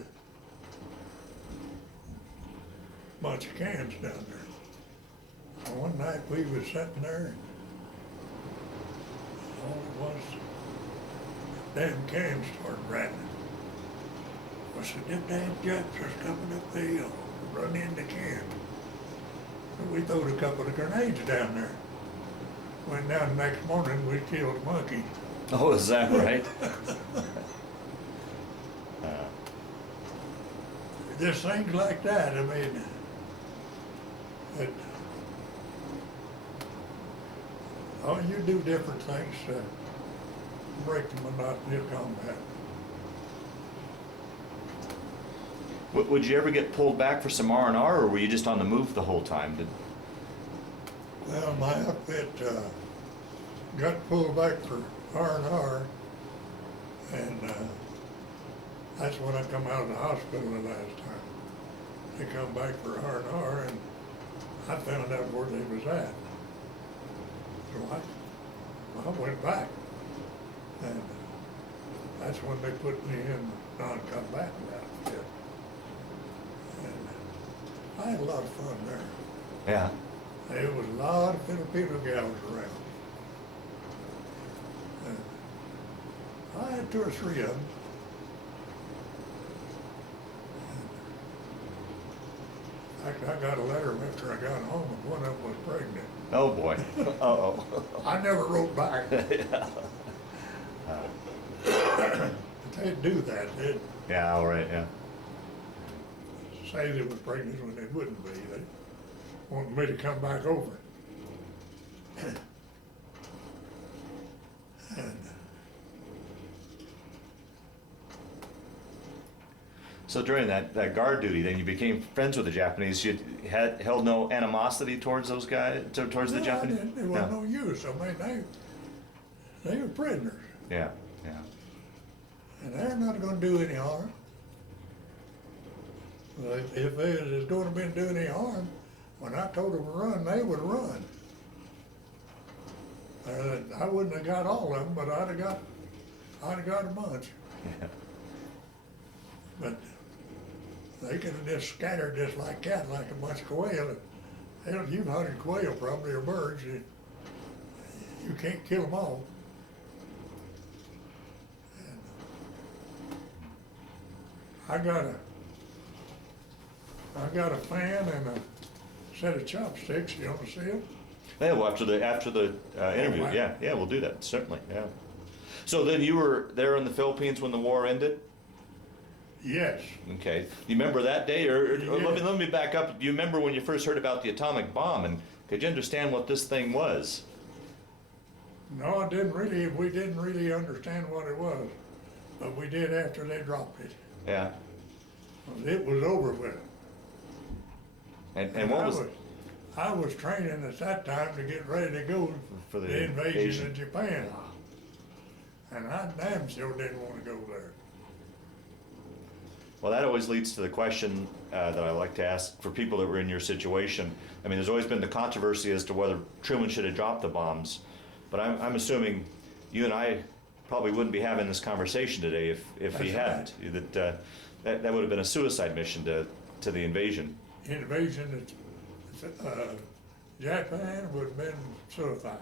bunch of cans down there. And one night we was sitting there, and all it was, damn cans started rattling. I said, them damn Japs are coming up the hill, run in the can. So we throwed a couple of grenades down there. Went down the next morning, we killed a monkey. Oh, is that right? Just things like that, I mean, you do different things to break the monotony of combat. Would you ever get pulled back for some R&R, or were you just on the move the whole time? Well, my outfit got pulled back for R&R, and that's when I come out of the hospital the last time. They come back for R&R, and I found out where they was at. So I went back, and that's when they put me in non-combatant outfit. And I had a lot of fun there. Yeah. There was a lot of Filipino gals around. And I had 2 or 3 of them. fact, I got a letter after I got home, and one of them was pregnant. Oh, boy. Uh-oh. I never wrote back. They'd do that. They'd Yeah, all right, yeah. say they was pregnant when they wouldn't be. They wanted me to come back over. And So during that guard duty, then you became friends with the Japanese. You held no animosity towards those guys, towards the no, Japanese? There wasn't no use. I mean, they were prisoners, Yeah, yeah. and they're not going to do any harm. But if they was going to be doing any harm, when I told them to run, they would run. I wouldn't have got all of them, but I'd have got a bunch. Yeah. But they could have just scattered just like that, like a bunch of quail. Hell, you've hunted quail probably, or birds. You can't kill them all. And I got a fan and a set of chopsticks. You want to see them? Yeah, well, after the interview, wow. yeah, we'll do that, certainly, yeah. So then you were there in the Philippines when the war ended? Yes. Okay. You remember that day, or Yeah. let me back up. Do you remember when you first heard about the atomic bomb, and could you understand what this thing was? No, I didn't really. We didn't really understand what it was, but we did after they dropped it. Yeah. It was over with. And what was I was training at that time to get ready to go For the the invasion invasion. of Japan, and I damn sure didn't want to go there. Well, that always leads to the question that I like to ask for people that were in your situation. I mean, there's always been the controversy as to whether Truman should have dropped the bombs, but I'm assuming you and I probably wouldn't be having this conversation today if he That's hadn't. That would have been a suicide mission to the invasion. Invasion of Japan would have been suicide.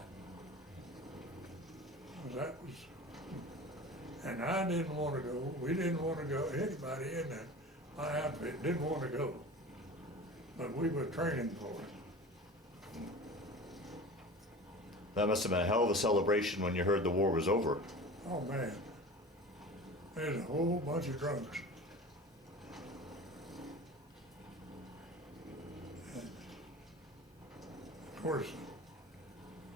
That was, and I didn't want to go. We didn't want to go. Anybody in my outfit didn't want to go, but we were training for it. That must have been a hell of a celebration when you heard the war was over. Oh man, there's a whole bunch of drunks. Of course,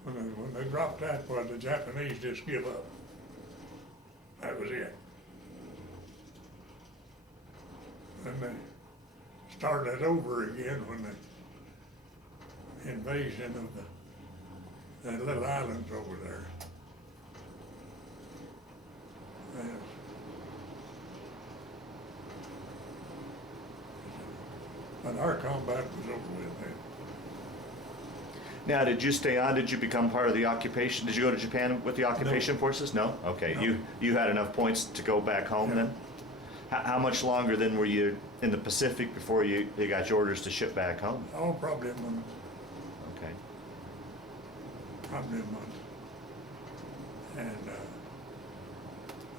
when they dropped that, well, the Japanese just give up. That was it. Then they started over again when the invasion of the little islands over there. And but our combat was over with then. Now, did you stay on? Did you become part of the occupation? Did you go to Japan with the occupation forces? No? Okay. No. You had enough points to go back home Yeah. then? How much longer then were you in the Pacific before you got your orders to ship back home? Oh, probably a month. Okay. Probably a month. And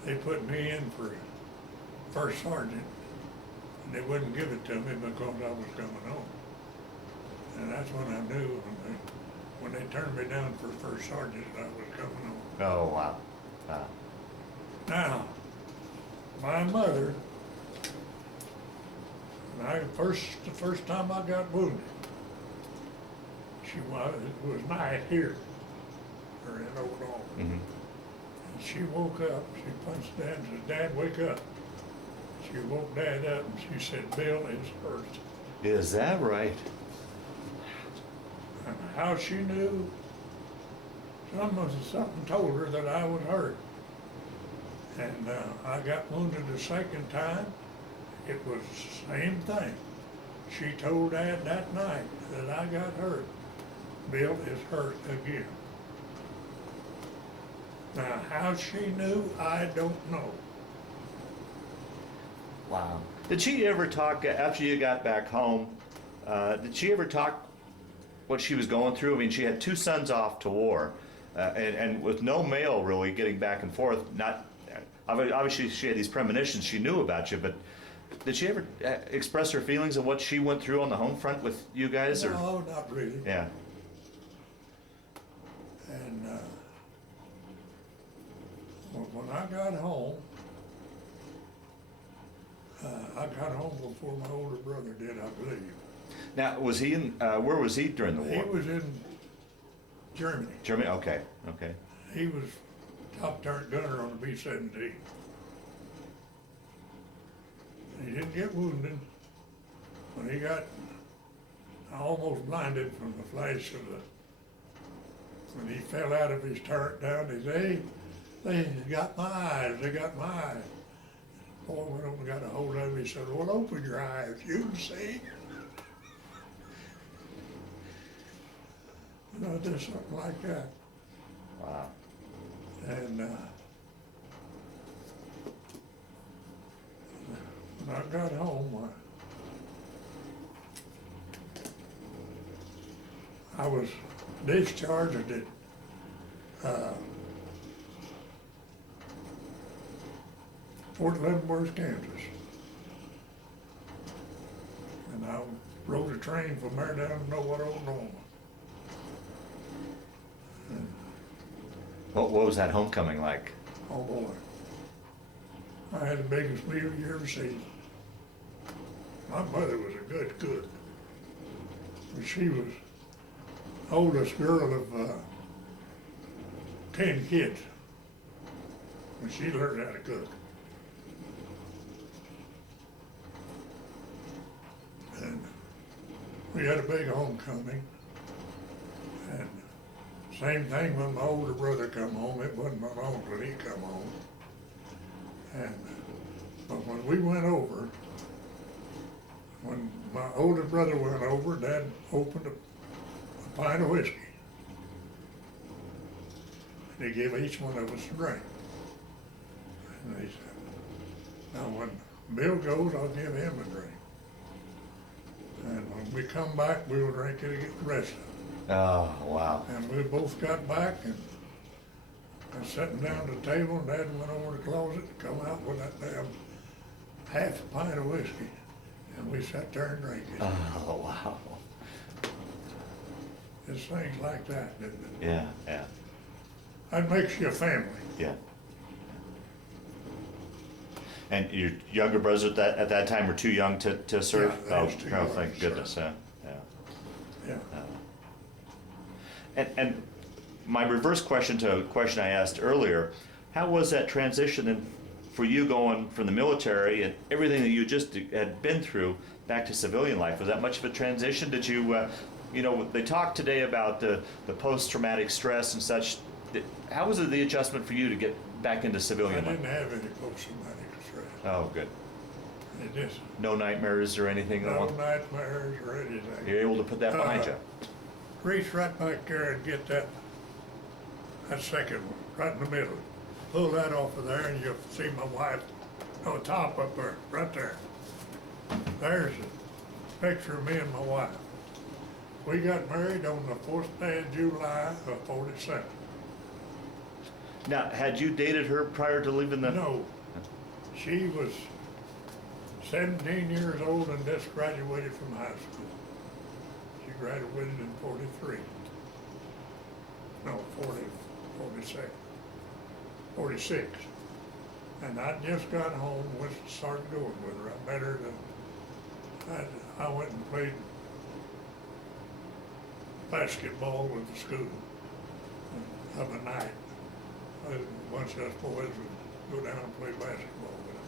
they put me in for first sergeant, and they wouldn't give it to me because I was coming home. And that's when I knew when they turned me down for first sergeant, I was coming home. Oh, wow. Wow. Now, my mother, the first time I got wounded, it was night here, or in Oklahoma. Mm-hmm. And she woke up, she punched Dad and said, "Dad, wake up." She woke Dad up and she said, "Bill is hurt." Is that right? And how she knew, something told her that I was hurt. And I got wounded the second time. It was the same thing. She told Dad that night that I got hurt. Bill is hurt again. Now, how she knew, I don't know. Wow. Did she ever talk, after you got back home, did she ever talk what she was going through? I mean, she had two sons off to war, and with no mail really getting back and forth. Not obviously she had these premonitions. She knew about you, but Did she ever express her feelings of what she went through on the home front with you guys? Or No, not really. yeah, And when I got home, I got home before my older brother did, I believe. now was he in? Where was he during the He war? was in Germany. Germany. Okay, okay. He was top turret gunner on the B-17. He didn't get wounded. When he got almost blinded from the flash of when he fell out of his turret down, he said, hey, they got my eyes, they got my eyes. Boy went up and got a hold of him. He said, well, open your eyes, you can see. You know, just something like that. Wow. And when I got home, I was discharged at Fort Leavenworth, Kansas. And I rode a train from there down to Oklahoma. What was that homecoming like? Oh boy. I had the biggest meal you ever seen. My mother was a good cook. But she was oldest girl of 10 kids. And she learned how to cook. And we had a big homecoming. And same thing when my older brother come home. It wasn't my long till he come home. But when we went over, when my older brother went over, Dad opened a pint of whiskey. And he gave each one of us a drink. And he said, now when Bill goes, I'll give him a drink. And when we come back, we'll drink it and get the rest of it. Oh, wow. And we both got back and sitting down at the table, and Dad went over to the closet and come out with that damn half a pint of whiskey. And we sat there and drank it. Oh, wow. It's things like that, didn't it? Yeah, yeah, That makes you a family. yeah. And your younger brothers at that time were too young to serve? Yeah, they was too young Thank to goodness, serve. yeah. Yeah. And my reverse question to a question I asked earlier, how was that transition for you going from the military and everything that you just had been through back to civilian life? Was that much of a transition? Did you, they talk today about the post-traumatic stress and such. How was it the adjustment for you to get back into I civilian life? didn't have any post-traumatic stress. Oh, good. It just, No nightmares or anything? no nightmares or anything. You're able to put that behind you? Reach right back there and get that second one, right in the middle. Pull that off of there and you'll see my wife on top up there, right there. There's a picture of me and my wife. We got married on the 4th day of July of 47. Now, had you dated her prior to leaving the? No, she was 17 years old and just graduated from high school. She graduated in 43. No, 40, 46. 46. And I just got home and started going with her. I met her, I went and played basketball with the school of a night. A bunch of us boys would go down and play basketball with her.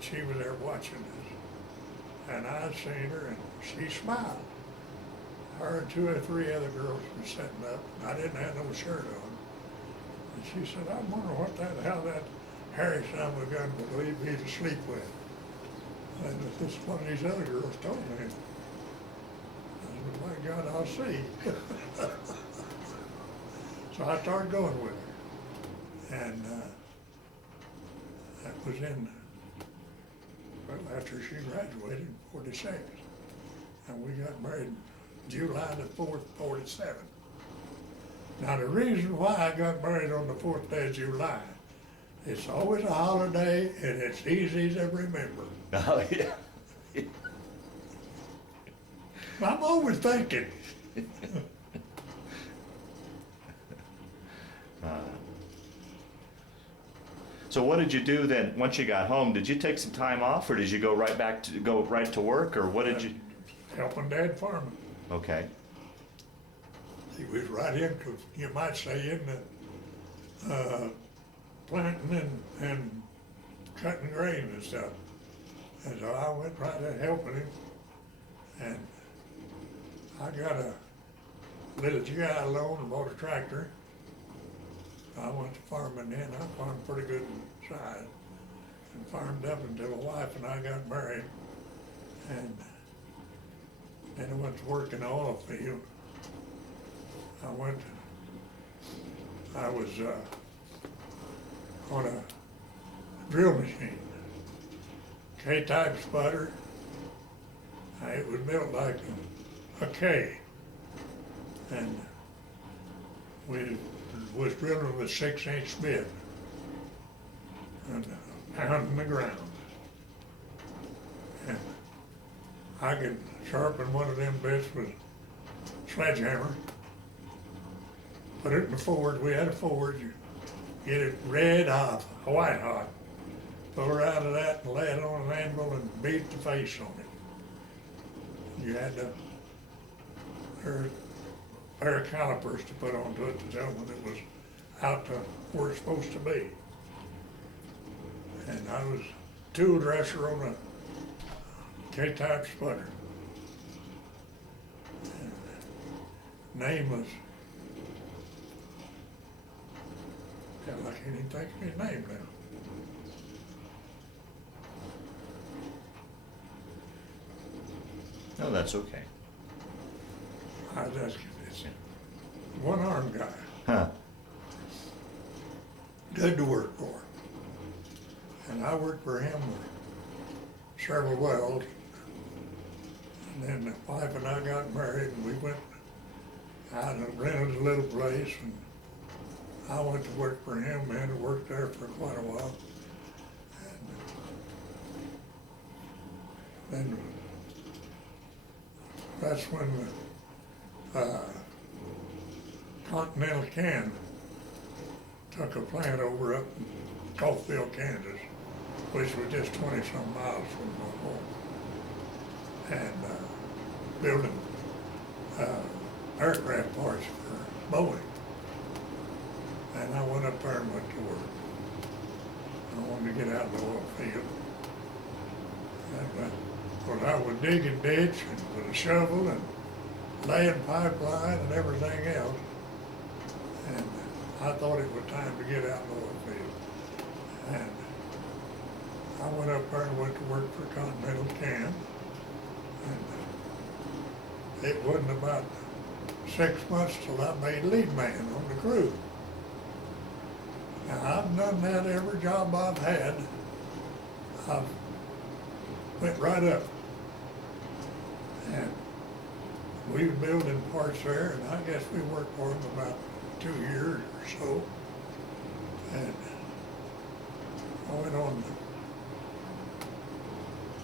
She was there watching us. And I seen her and she smiled. Her and 2 or 3 other girls were sitting up. I didn't have no shirt on. And she said, I wonder what the hell that Harry son of a gun would leave me to sleep with. And this one of these other girls told me. I said, my God, I'll see. So I started going with her. And that was after she graduated in 46. And we got married July the 4th, 47. Now the reason why I got married on the 4th day of July, it's always a holiday and it's easy to remember. Oh, yeah. I'm always thinking. So what did you do then, once you got home? Did you take some time off, or did you go right to work, or what did you? Helping Dad farming. Okay, He was right in, you might say, in the planting and cutting grain and stuff. And so I went right in helping him. And I got a little GI loan and bought a tractor. I went to farming then. I farmed pretty good size and farmed up until my wife and I got married. And then I went to work in the oil field. I was on a drill machine, K-type sputter. It was built like a K. And we was drilling with 6-inch bit and pounding the ground. And I could sharpen one of them bits with a sledgehammer, put it in the forge. We had a forge. Get it red hot, white hot. Pull her out of that and lay it on an anvil and beat the face on it. You had to, there was a pair of calipers to put onto it to tell when it was out to where it's supposed to be. And I was tool dresser on a K-type sputter. And name was, hell, I can't even think of his name now. no, that's okay. It's one-armed guy, Huh, good to work for. And I worked for him with several wells. And then the wife and I got married and we went out and rented a little place and I went to work for him and worked there for quite a while. And then that's when the Continental Can took a plant over up in Coffeyville, Kansas, which was just 20-some miles from my home, and building aircraft parts for Boeing. And I went up there and went to work. I wanted to get out in the oil field. And when I was digging ditch and with a shovel and laying pipeline and everything else, and I thought it was time to get out in the oil field. And I went up there and went to work for Continental Can. And it wasn't about 6 months till I made lead man on the crew. Now, I've done that every job I've had. I've went right up. And we were building parts there, and I guess we worked for them about 2 years or so. And I went on,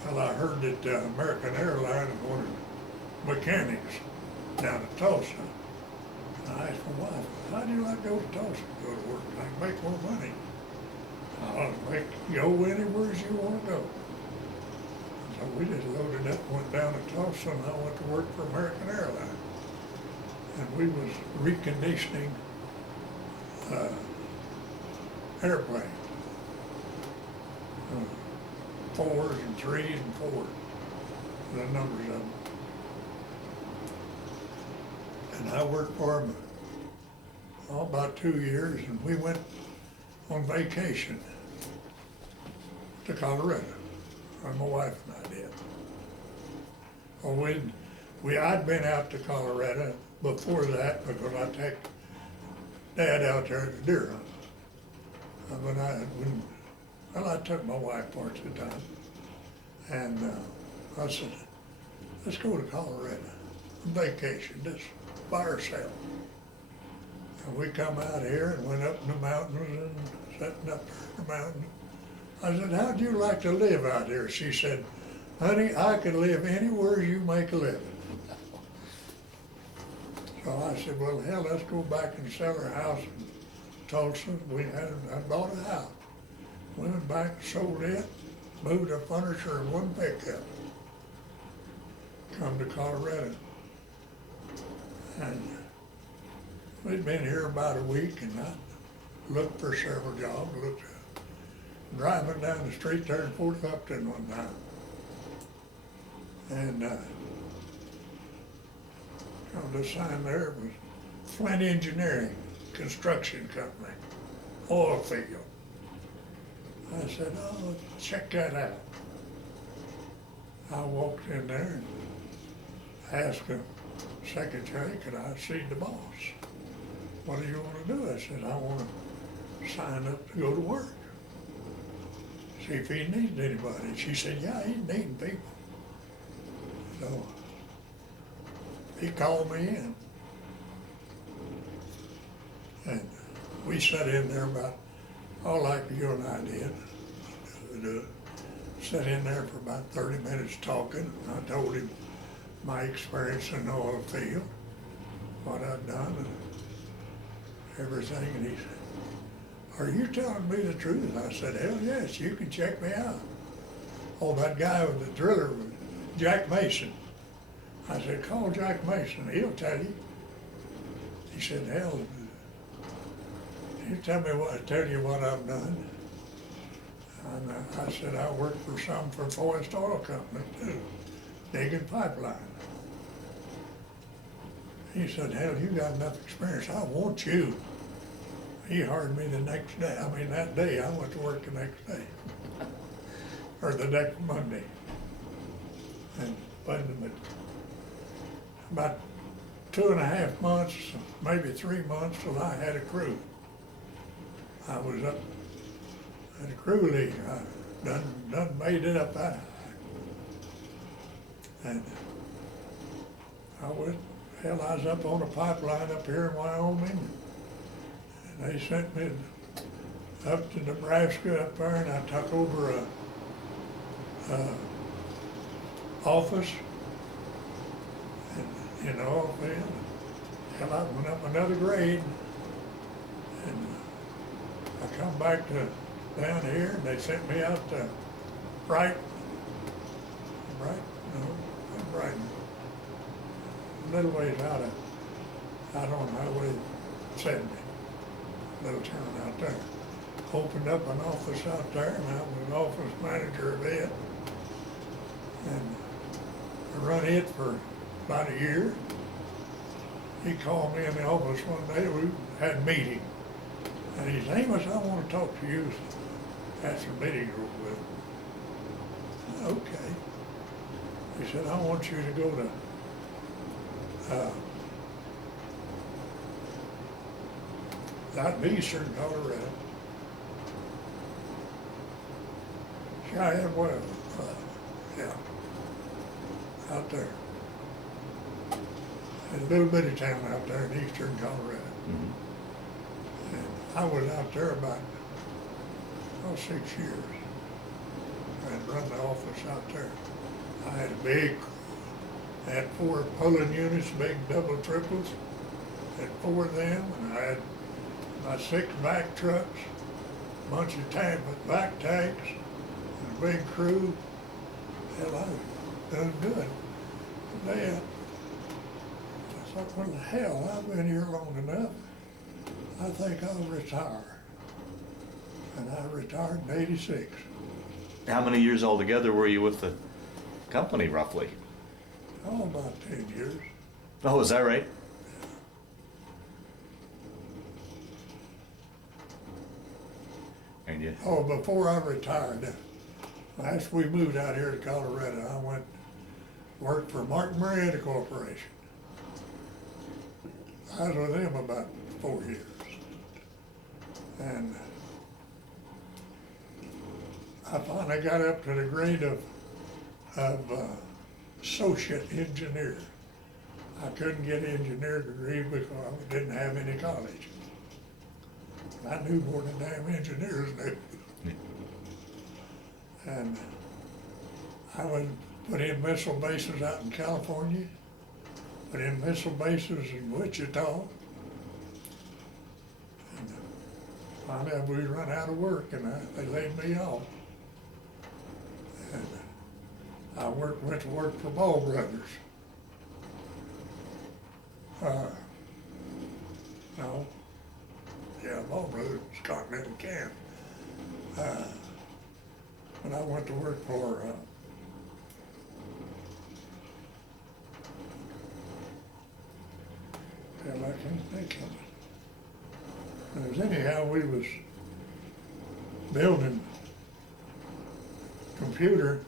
well, I heard that American Airlines wanted mechanics down at Tulsa. And I asked my wife, how'd you like to go to Tulsa and go to work? I can make more money. I'll make you go anywhere you want to go. So we just loaded up, went down to Tulsa, and I went to work for American Airlines. And we was reconditioning airplanes. 4s and 3s and 4s, the numbers of them. And I worked for them about 2 years, and we went on vacation to Colorado. My wife and I did. Well, I'd been out to Colorado before that because I took Dad out there to deer hunt. I took my wife parts of the time, and I said, let's go to Colorado on vacation, just by ourselves. And we come out here and went up in the mountains and sitting up there in the mountains I said, how'd you like to live out here? She said, honey, I could live anywhere you make a living. So I said, well, hell, let's go back and sell our house in Tulsa. I bought a house. We went back and sold it, moved our furniture in one pickup, come to Colorado. And we'd been here about a week, and I looked for several jobs, driving down the street there in Fort Upton one time. And on the sign there was Flint Engineering, construction company, oil field. I said, oh, check that out. I walked in there and asked the secretary, could I see the boss? What do you want to do? I said, I want to sign up to go to work. See if he needs anybody. She said, yeah, he's needing people. So he called me in. And we sat in there about, oh, like you and I did. Sat in there for about 30 minutes talking. I told him my experience in the oil field, what I'd done, and everything. And he said, are you telling me the truth? I said, hell yes, you can check me out. Oh, that guy with the driller was Jack Mason. I said, call Jack Mason, he'll tell you. He said, hell, you tell you what I've done. And I said, I worked for some for Forest Oil Company too, digging pipeline. He said, hell, you got enough experience, I want you. He hired me the next day. I mean, that day, I went to work the next day. Or the next Monday. And about 2.5 months, maybe 3 months till I had a crew. I was up at a crew league. I done made it up that high. And I was up on a pipeline up here in Wyoming. And they sent me up to Nebraska up there, and I took over a office in the oil field. Hell, I went up another grade, and I come back to down here, and they sent me out to Brighton, a little ways out on Highway 70, little town out there. Opened up an office out there, and I was office manager of it. And I run it for about a year. He called me in the office one day, we had a meeting. And he said, Amos, I want to talk to you after the meeting real quick. Okay. He said, I want you to go to out in eastern Colorado. Cheyenne, yeah, out there. In a little bitty town out there in eastern Colorado. Mm-hmm. And I was out there about 6 years. I'd run the office out there. I had I had 4 pulling units, big double triples, had 4 of them, and I had about 6 back trucks, a bunch of back tanks, and a big crew. Hell, I was done good. And then I thought, what the hell, I've been here long enough. I think I'll retire. And I retired in '86. How many years altogether were you with the company, roughly? Oh, about 10 years. Oh, is that right? And you? Oh, before I retired, last we moved out here to Colorado, I went worked for Martin Marietta Corporation. I was with them about 4 years. And I finally got up to the grade of associate engineer. I couldn't get an engineer degree because I didn't have any college. I knew more than damn engineers knew. And I would put in missile bases out in California, put in missile bases in Wichita. And finally, we run out of work and they laid me off. And I went to work for Ball Brothers. No, yeah, Ball Brothers, Continental Can. But I went to work for I can't think of it. It was anyhow, we was building computer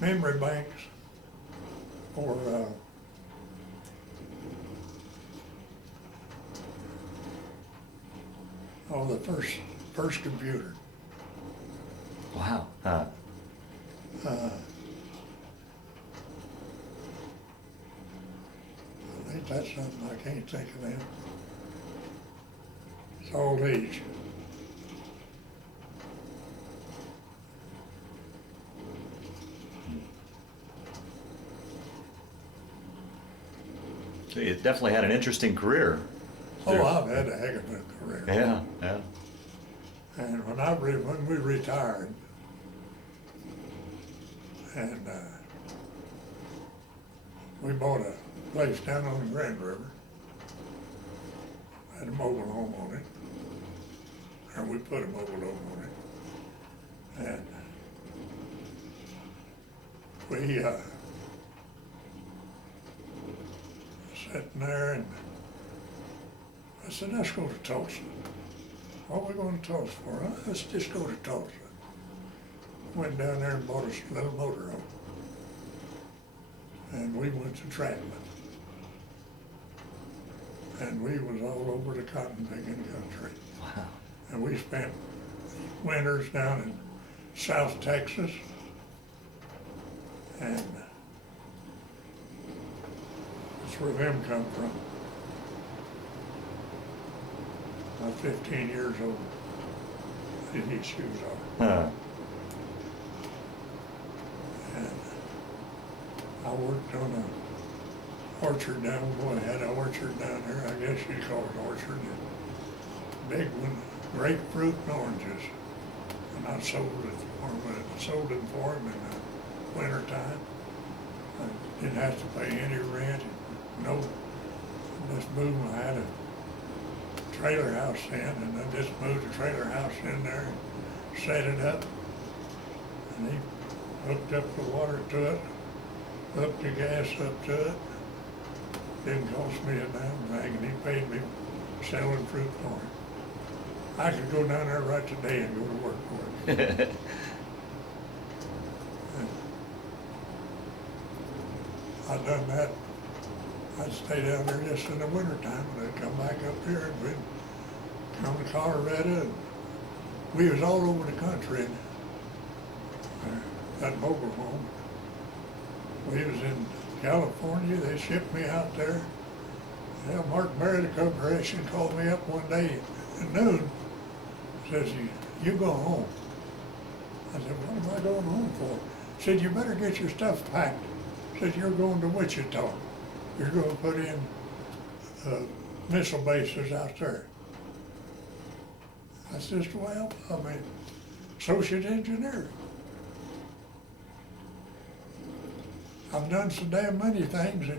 memory banks for the first computer. Wow. I think that's something I can't think of now. It's old age. So you definitely had an interesting career. Oh, I've had a heck of a career. Yeah, yeah. And when we retired, and we bought a place down on the Grand River, had a mobile home on it, or we put a mobile home on it, and we sitting there, and I said, let's go to Tulsa. What are we going to Tulsa for? Let's just go to Tulsa. Went down there and bought us a little motorhome. And we went to traveling. And we was all over the cotton picking country. Wow. And we spent winters down in South Texas. And that's where them come from. I'm 15 years old. These shoes are. Huh. And I worked on an orchard had an orchard down there, I guess you'd call it an orchard. Big one, grapefruit and oranges. And I sold them for them in the winter time. I didn't have to pay any rent, no, just moved, I had a trailer house in, and I just moved the trailer house in there and set it up. And he hooked up the water to it, hooked the gas up to it. Didn't cost me a damn thing, and he paid me selling fruit for him. I could go down there right today and go to work for him. I'd done that. I'd stay down there just in the wintertime, and I'd come back up here, and we'd come to Colorado, and we was all over the country in that mobile home. We was in California, they shipped me out there. Yeah, Mark Merritt, the corporation, called me up one day at noon, says, you go home. I said, what am I going home for? He said, you better get your stuff packed. He said, you're going to Wichita. You're going to put in missile bases out there. I says, well, I'm an associate engineer. I've done so damn many things that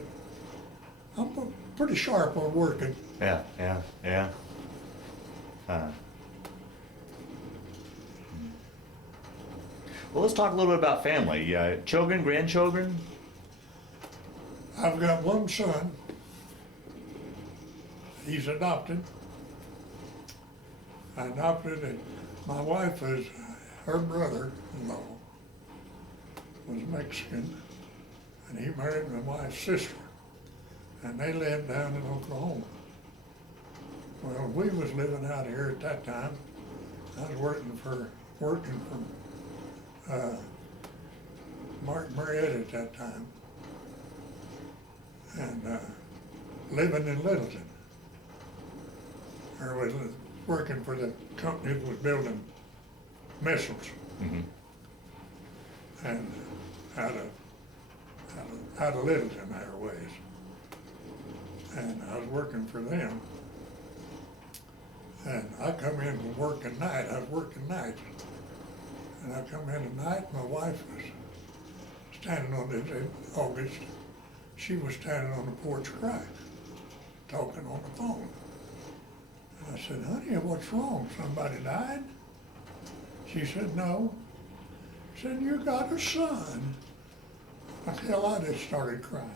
I'm pretty sharp on working. Yeah. Well, let's talk a little bit about family. Children, grandchildren? I've got one son. He's adopted. I adopted him. My wife was, her brother-in-law was Mexican, and he married my wife's sister, and they lived down in Oklahoma. Well, we was living out here at that time. I was working for Mark Marietta at that time, and living in Littleton. I was working for the company that was building missiles. Mhm. and out of Littleton there ways. And I was working for them. And I come in from working night, I was working nights. And I come in at night, my wife was standing on this, in August, she was standing on the porch crying, talking on the phone. And I said, honey, what's wrong? Somebody died? She said, no. She said, you got a son. Hell, I just started crying.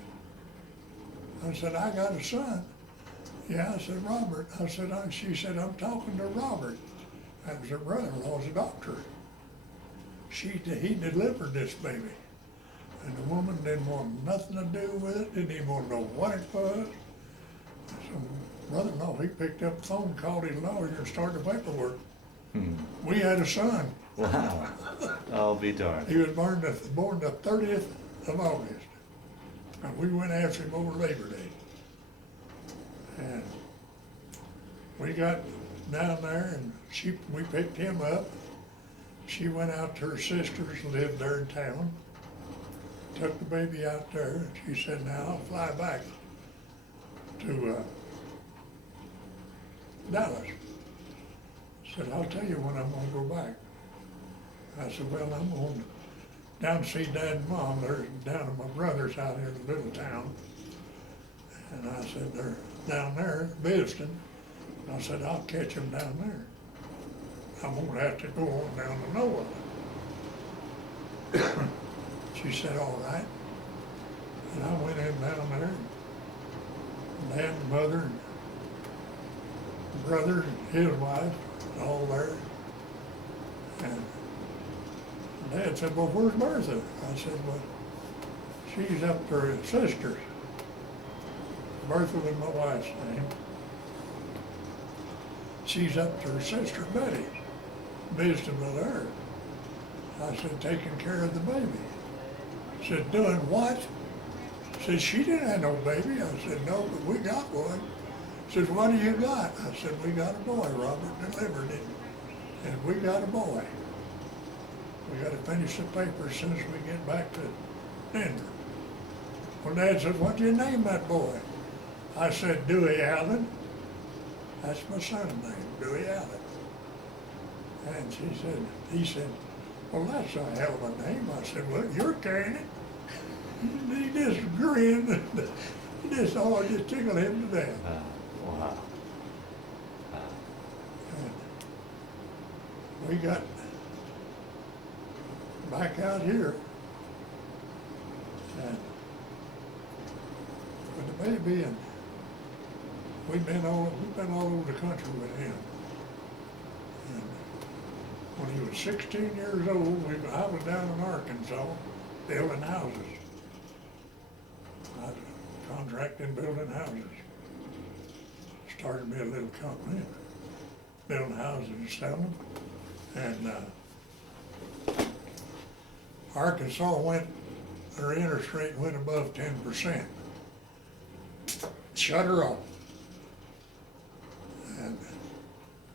I said, I got a son. Yeah, I said, Robert. I said, she said, I'm talking to Robert. That was her brother-in-law's a doctor. He delivered this baby. And the woman didn't want nothing to do with it, didn't even want to know what it was. So brother-in-law, he picked up the phone, called his lawyer, and started the paperwork. We had a son. Wow. I'll be darned. He was born the 30th of August. And we went after him over Labor Day. And we got down there and we picked him up. She went out to her sister's, lived there in town. Took the baby out there, and she said, now I'll fly back to Dallas. Said, I'll tell you when I'm gonna go back. I said, well, I'm going down to see Dad and Mom. They're down at my brother's out here in the little town. And I said, they're down there visiting. And I said, I'll catch them down there. I won't have to go on down to Noah. She said, all right. And I went in down there, and Dad and Mother and brother and his wife, all there. And Dad said, well, where's Bertha? I said, well, she's up to her sister's. Bertha was my wife's name. She's up to her sister Betty, visiting with her. I said, taking care of the baby. Said, doing what? Said, she didn't have no baby. I said, no, but we got one. Says, what do you got? I said, we got a boy. Robert delivered it. And we got a boy. We got to finish the paper as soon as we get back to Denver. Well, Dad said, what'd you name that boy? I said, Dewey Allen. That's my son's name, Dewey Allen. And he said, well, that's a hell of a name. I said, well, you're carrying it. He just grinned. He just tickled him to death. Wow. And we got back out here. And with the baby, and we've been all over the country with him. And when he was 16 years old, I was down in Arkansas building houses. I was contracting building houses. Started me a little company, building houses and selling them. And Arkansas their interest rate went above 10%. Shut her off. And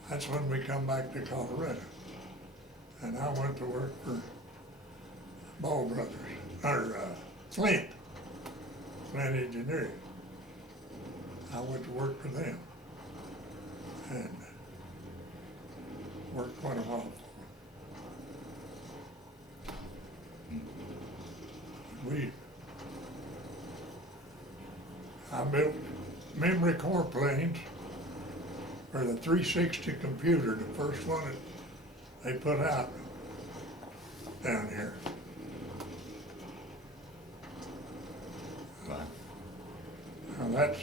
that's when we come back to Colorado. And I went to work for Ball Brothers, or Flint Engineering. I went to work for them and worked quite a while for them. I built memory core planes for the 360 computer, the first one that they put out down here. Wow. Now that's,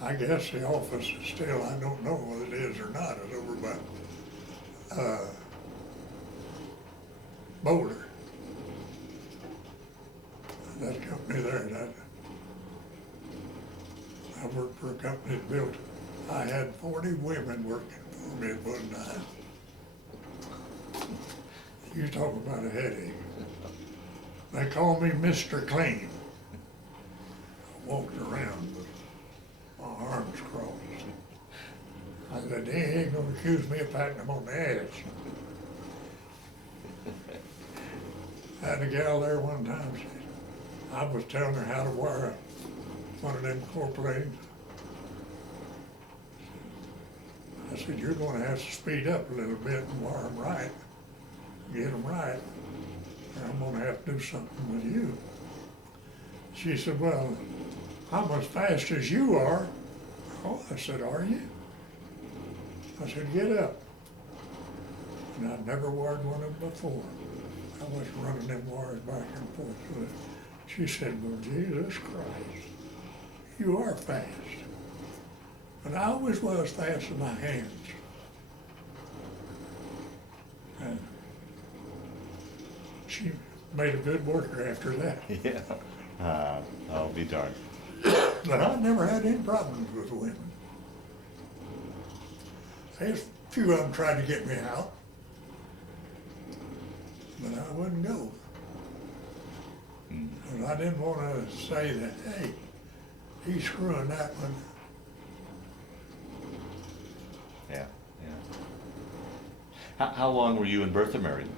I guess the office is still, I don't know whether it is or not, it's over by Boulder. That company there, I worked for a company that built, I had 40 women working for me at one time. You talk about a headache. They called me Mr. Clean. I walked around with my arms crossed. I said, they ain't gonna accuse me of patting them on the ass. I had a gal there one time, I was telling her how to wire one of them core plates. I said, you're gonna have to speed up a little bit and wire them right, get them right, or I'm gonna have to do something with you. She said, well, I'm as fast as you are. Oh, I said, are you? I said, get up. And I'd never wired one of them before. I was running them wires back and forth with it. She said, well, Jesus Christ, you are fast. But I always was fast in my hands. And she made a good worker after that. Yeah. I'll be darned. But I never had any problems with women. There's a few of them tried to get me out, but I wouldn't go. And I didn't want to say that, hey, he's screwing that one. Yeah, yeah. How long were you and Bertha married?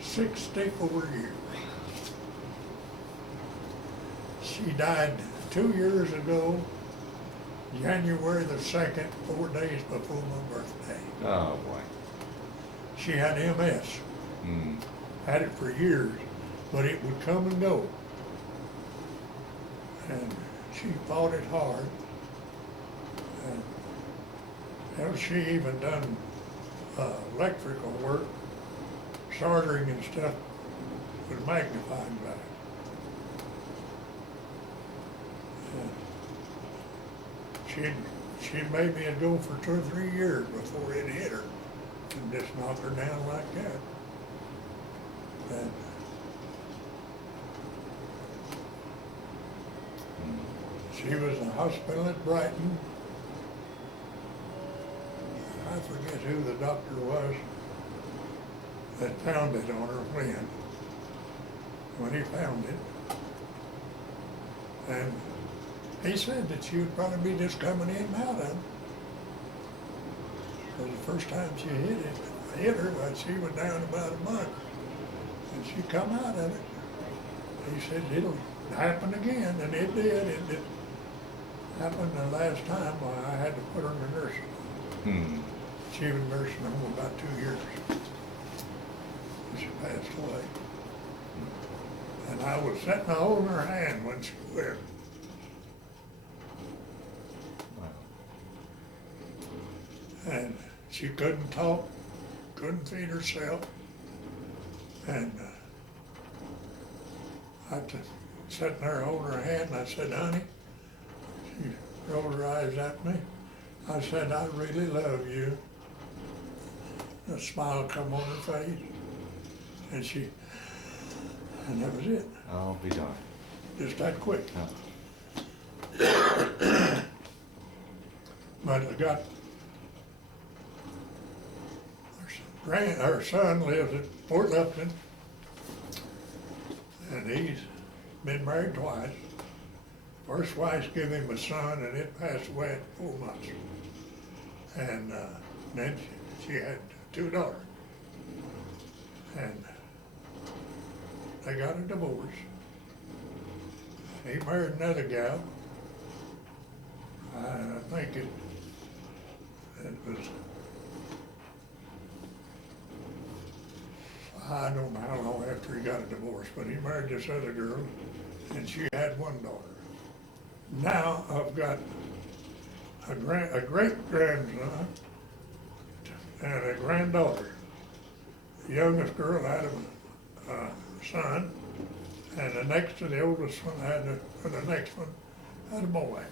64 years. She died 2 years ago, January the 2nd, 4 days before my birthday. Oh, boy. She had MS. Had it for years, but it would come and go. And she fought it hard. And hell, she even done electrical work, soldering and stuff with magnifying glass. She'd made me go for 2 or 3 years before it hit her and just knock her down like that. And she was in the hospital at Brighton. I forget who the doctor was that found it on her when he found it. And he said that she would probably be just coming in and out of it. Because the first time she hit her, well, she was down about a month. And she come out of it. He said, it'll happen again, and it did. It did happen the last time. I had to put her in the nursing home. She was in nursing home about 2 years. She passed away. And I was sitting holding her hand when she went. And she couldn't talk, couldn't feed herself. And I was sitting there holding her hand, and I said, honey, she rolled her eyes at me. I said, I really love you. A smile come on her face. And that was it. I'll be darned. Just that quick. Oh. But I got, her son lives at Fort Lupton, and he's been married twice. First wife gave him a son, and it passed away at 4 months. And then she had 2 daughters. And they got a divorce. He married another gal. I think it was, I don't know how long after he got a divorce, but he married this other girl, and she had 1 daughter. Now I've got a great-grandson and a granddaughter. The youngest girl had a son, and the next to the oldest one the next one had a boy.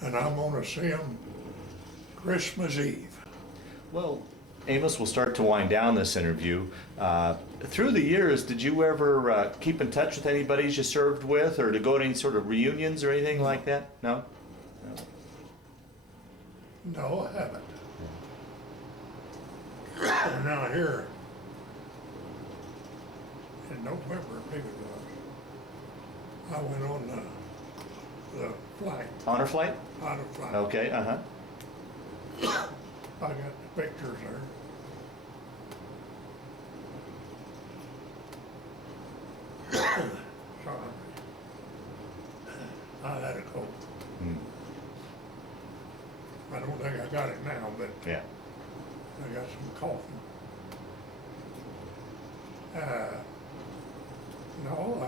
And I'm gonna see him Christmas Eve. Well, Amos, we'll start to wind down this interview. Through the years, did you ever keep in touch with anybody you served with, or to go to any sort of reunions or anything like that? No? No, I haven't. And now here, in November, I think it was, I went on the flight, Honor flight? on a flight. Okay, uh-huh. I got the pictures there. Sorry. I had a cold. Mm. I don't think I got it now, but Yeah. I got some coughing. No, I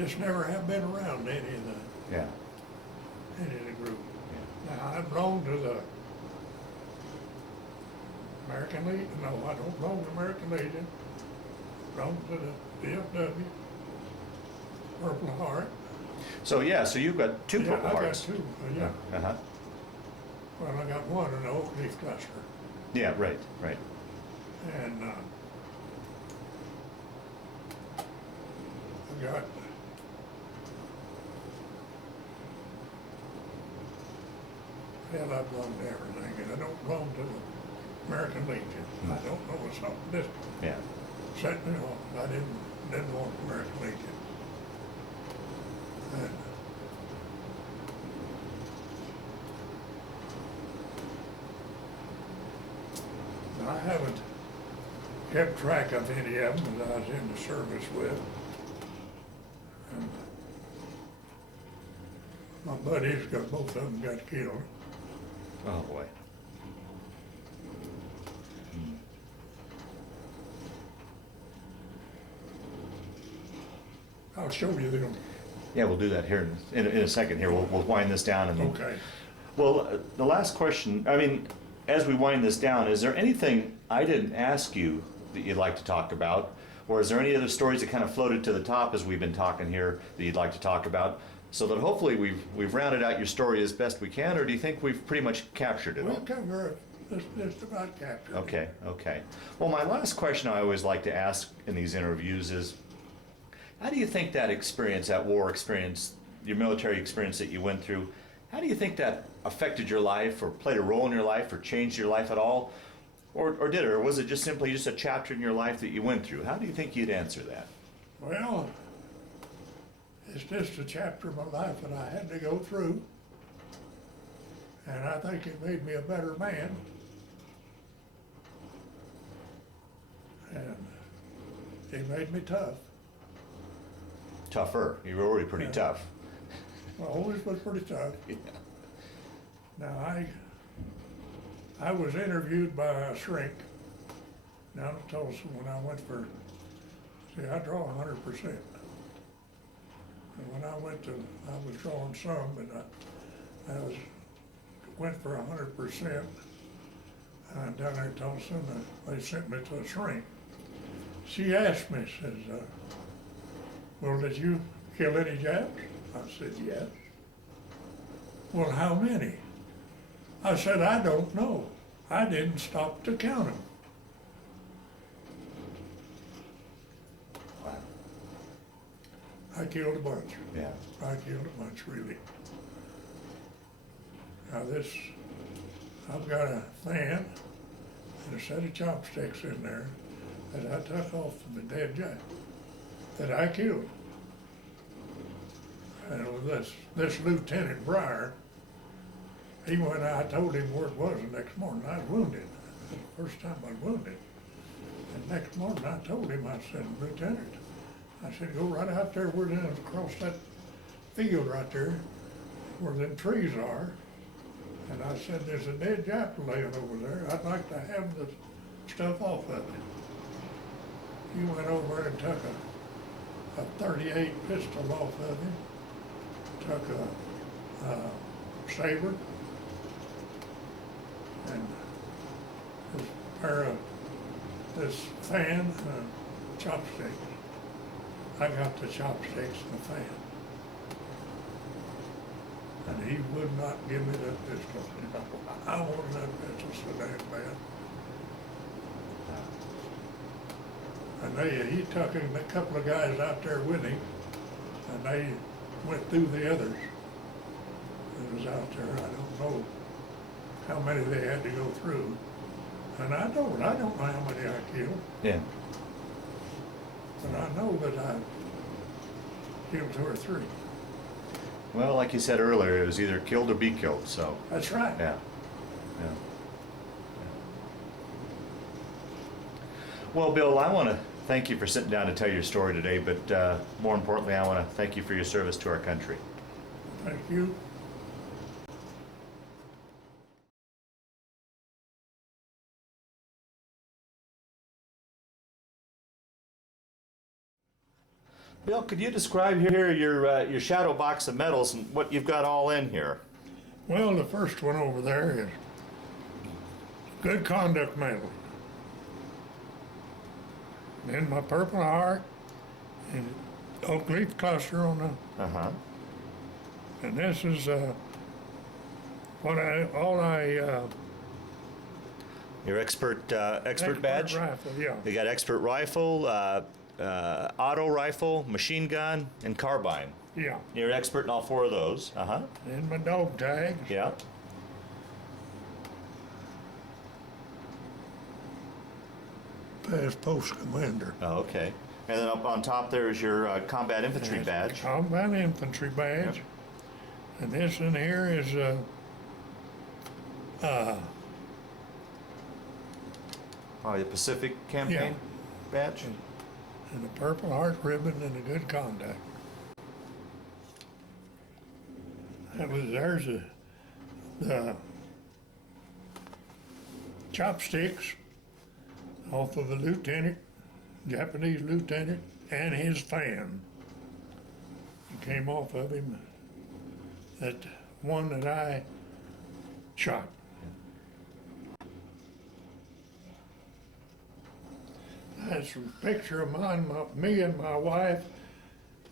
just never have been around any of Yeah. the group. Yeah. Now, I belong to the American Legion. No, I don't belong to the American Legion. I belong to the VFW, Purple Heart. So yeah, so you've got two Purple Yeah, I got Hearts. two, yeah. Uh-huh. Well, I got one in the oak leaf cluster. Yeah, right, right. And I got hell, I belong to everything, and I don't belong to the American Legion. I don't know what's up with this. Yeah. Set me off. I didn't want the American Legion. And I haven't kept track of any of them that I was in the service with. And my buddies got, both of them got killed. Oh boy. I'll show you them. Yeah, we'll do that here in a second. Here, we'll wind this down and. Okay. Well, the last question. I mean, as we wind this down, is there anything I didn't ask you that you'd like to talk about, or is there any other stories that kind of floated to the top as we've been talking here that you'd like to talk about, so that hopefully we've rounded out your story as best we can, or do you think we've pretty much captured it We'll all? cover just about captured. Okay, okay. Well, my last question I always like to ask in these interviews is, how do you think that experience, that war experience, your military experience that you went through, how do you think that affected your life or played a role in your life or changed your life at all? Or did it? Or was it just simply just a chapter in your life that you went through? How do you think you'd answer that? Well, it's just a chapter of my life that I had to go through. And I think it made me a better man. And it made me tough. Tougher. You were already pretty Yeah. tough. I always was pretty tough. Yeah. Now, I was interviewed by a shrink down in Tulsa when I went for, see, I draw 100%. And when I went to, I was drawing some, but I went for 100%. Down there in Tulsa, and they sent me to a shrink. She asked me, says, well, did you kill any Japs? I said, yes. Well, how many? I said, I don't know. I didn't stop to count them. Wow. I killed a bunch. Yeah. I killed a bunch, really. Now I've got a fan and a set of chopsticks in there that I took off from the dead Jap that I killed. And it was this Lieutenant Breyer, he went out, I told him where it was the next morning. I was wounded. The first time I was wounded. And next morning I told him, I said, Lieutenant, I said, go right out there where it is, across that field right there, where them trees are. And I said, there's a dead Jap laying over there. I'd like to have the stuff off of it. He went over and took a 38 pistol off of him, took a saber, and this pair of this fan and chopsticks. I got the chopsticks and the fan. And he would not give me that pistol. I wanted that pistol so damn bad. And he took him, a couple of guys out there with him, and they went through the others that was out there. I don't know how many they had to go through. And I don't know how many I killed, Yeah. but I know that I killed 2 or 3. Well, like you said earlier, it was either killed or be killed, so. That's right. Yeah. Yeah. Well, Bill, I want to thank you for sitting down to tell your story today, but more importantly, I want to thank you for your service to our country. Thank you. Bill, could you describe here your shadow box of medals and what you've got all in here? Well, the first one over there is Good Conduct Medal. Then my Purple Heart and oak leaf cluster on the, Uh-huh. and this is Your expert badge? rifle, yeah. You got expert rifle, auto rifle, machine gun, and carbine. Yeah. You're an expert in all four of those. Uh-huh. And my dog tags. Yeah. Past post commander. Oh, okay. And then up on top there is your combat infantry badge. Combat infantry badge. Yep. And this in here is Oh, the Pacific campaign badge. and a Purple Heart ribbon and a Good Conduct. There's the chopsticks off of a lieutenant, Japanese lieutenant, and his fan. It came off of him, that one that I shot. That's a picture of mine, me and my wife.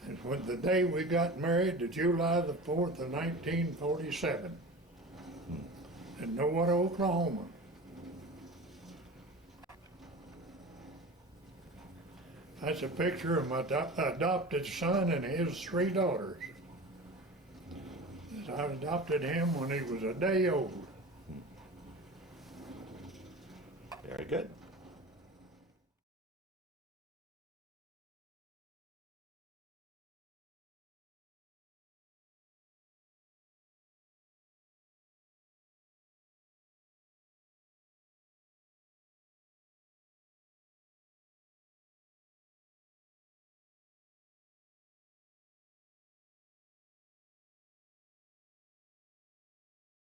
It's when the day we got married, to July the 4th of 1947, in Nowata, Oklahoma. That's a picture of my adopted son and his 3 daughters. I adopted him when he was a day old. Very good.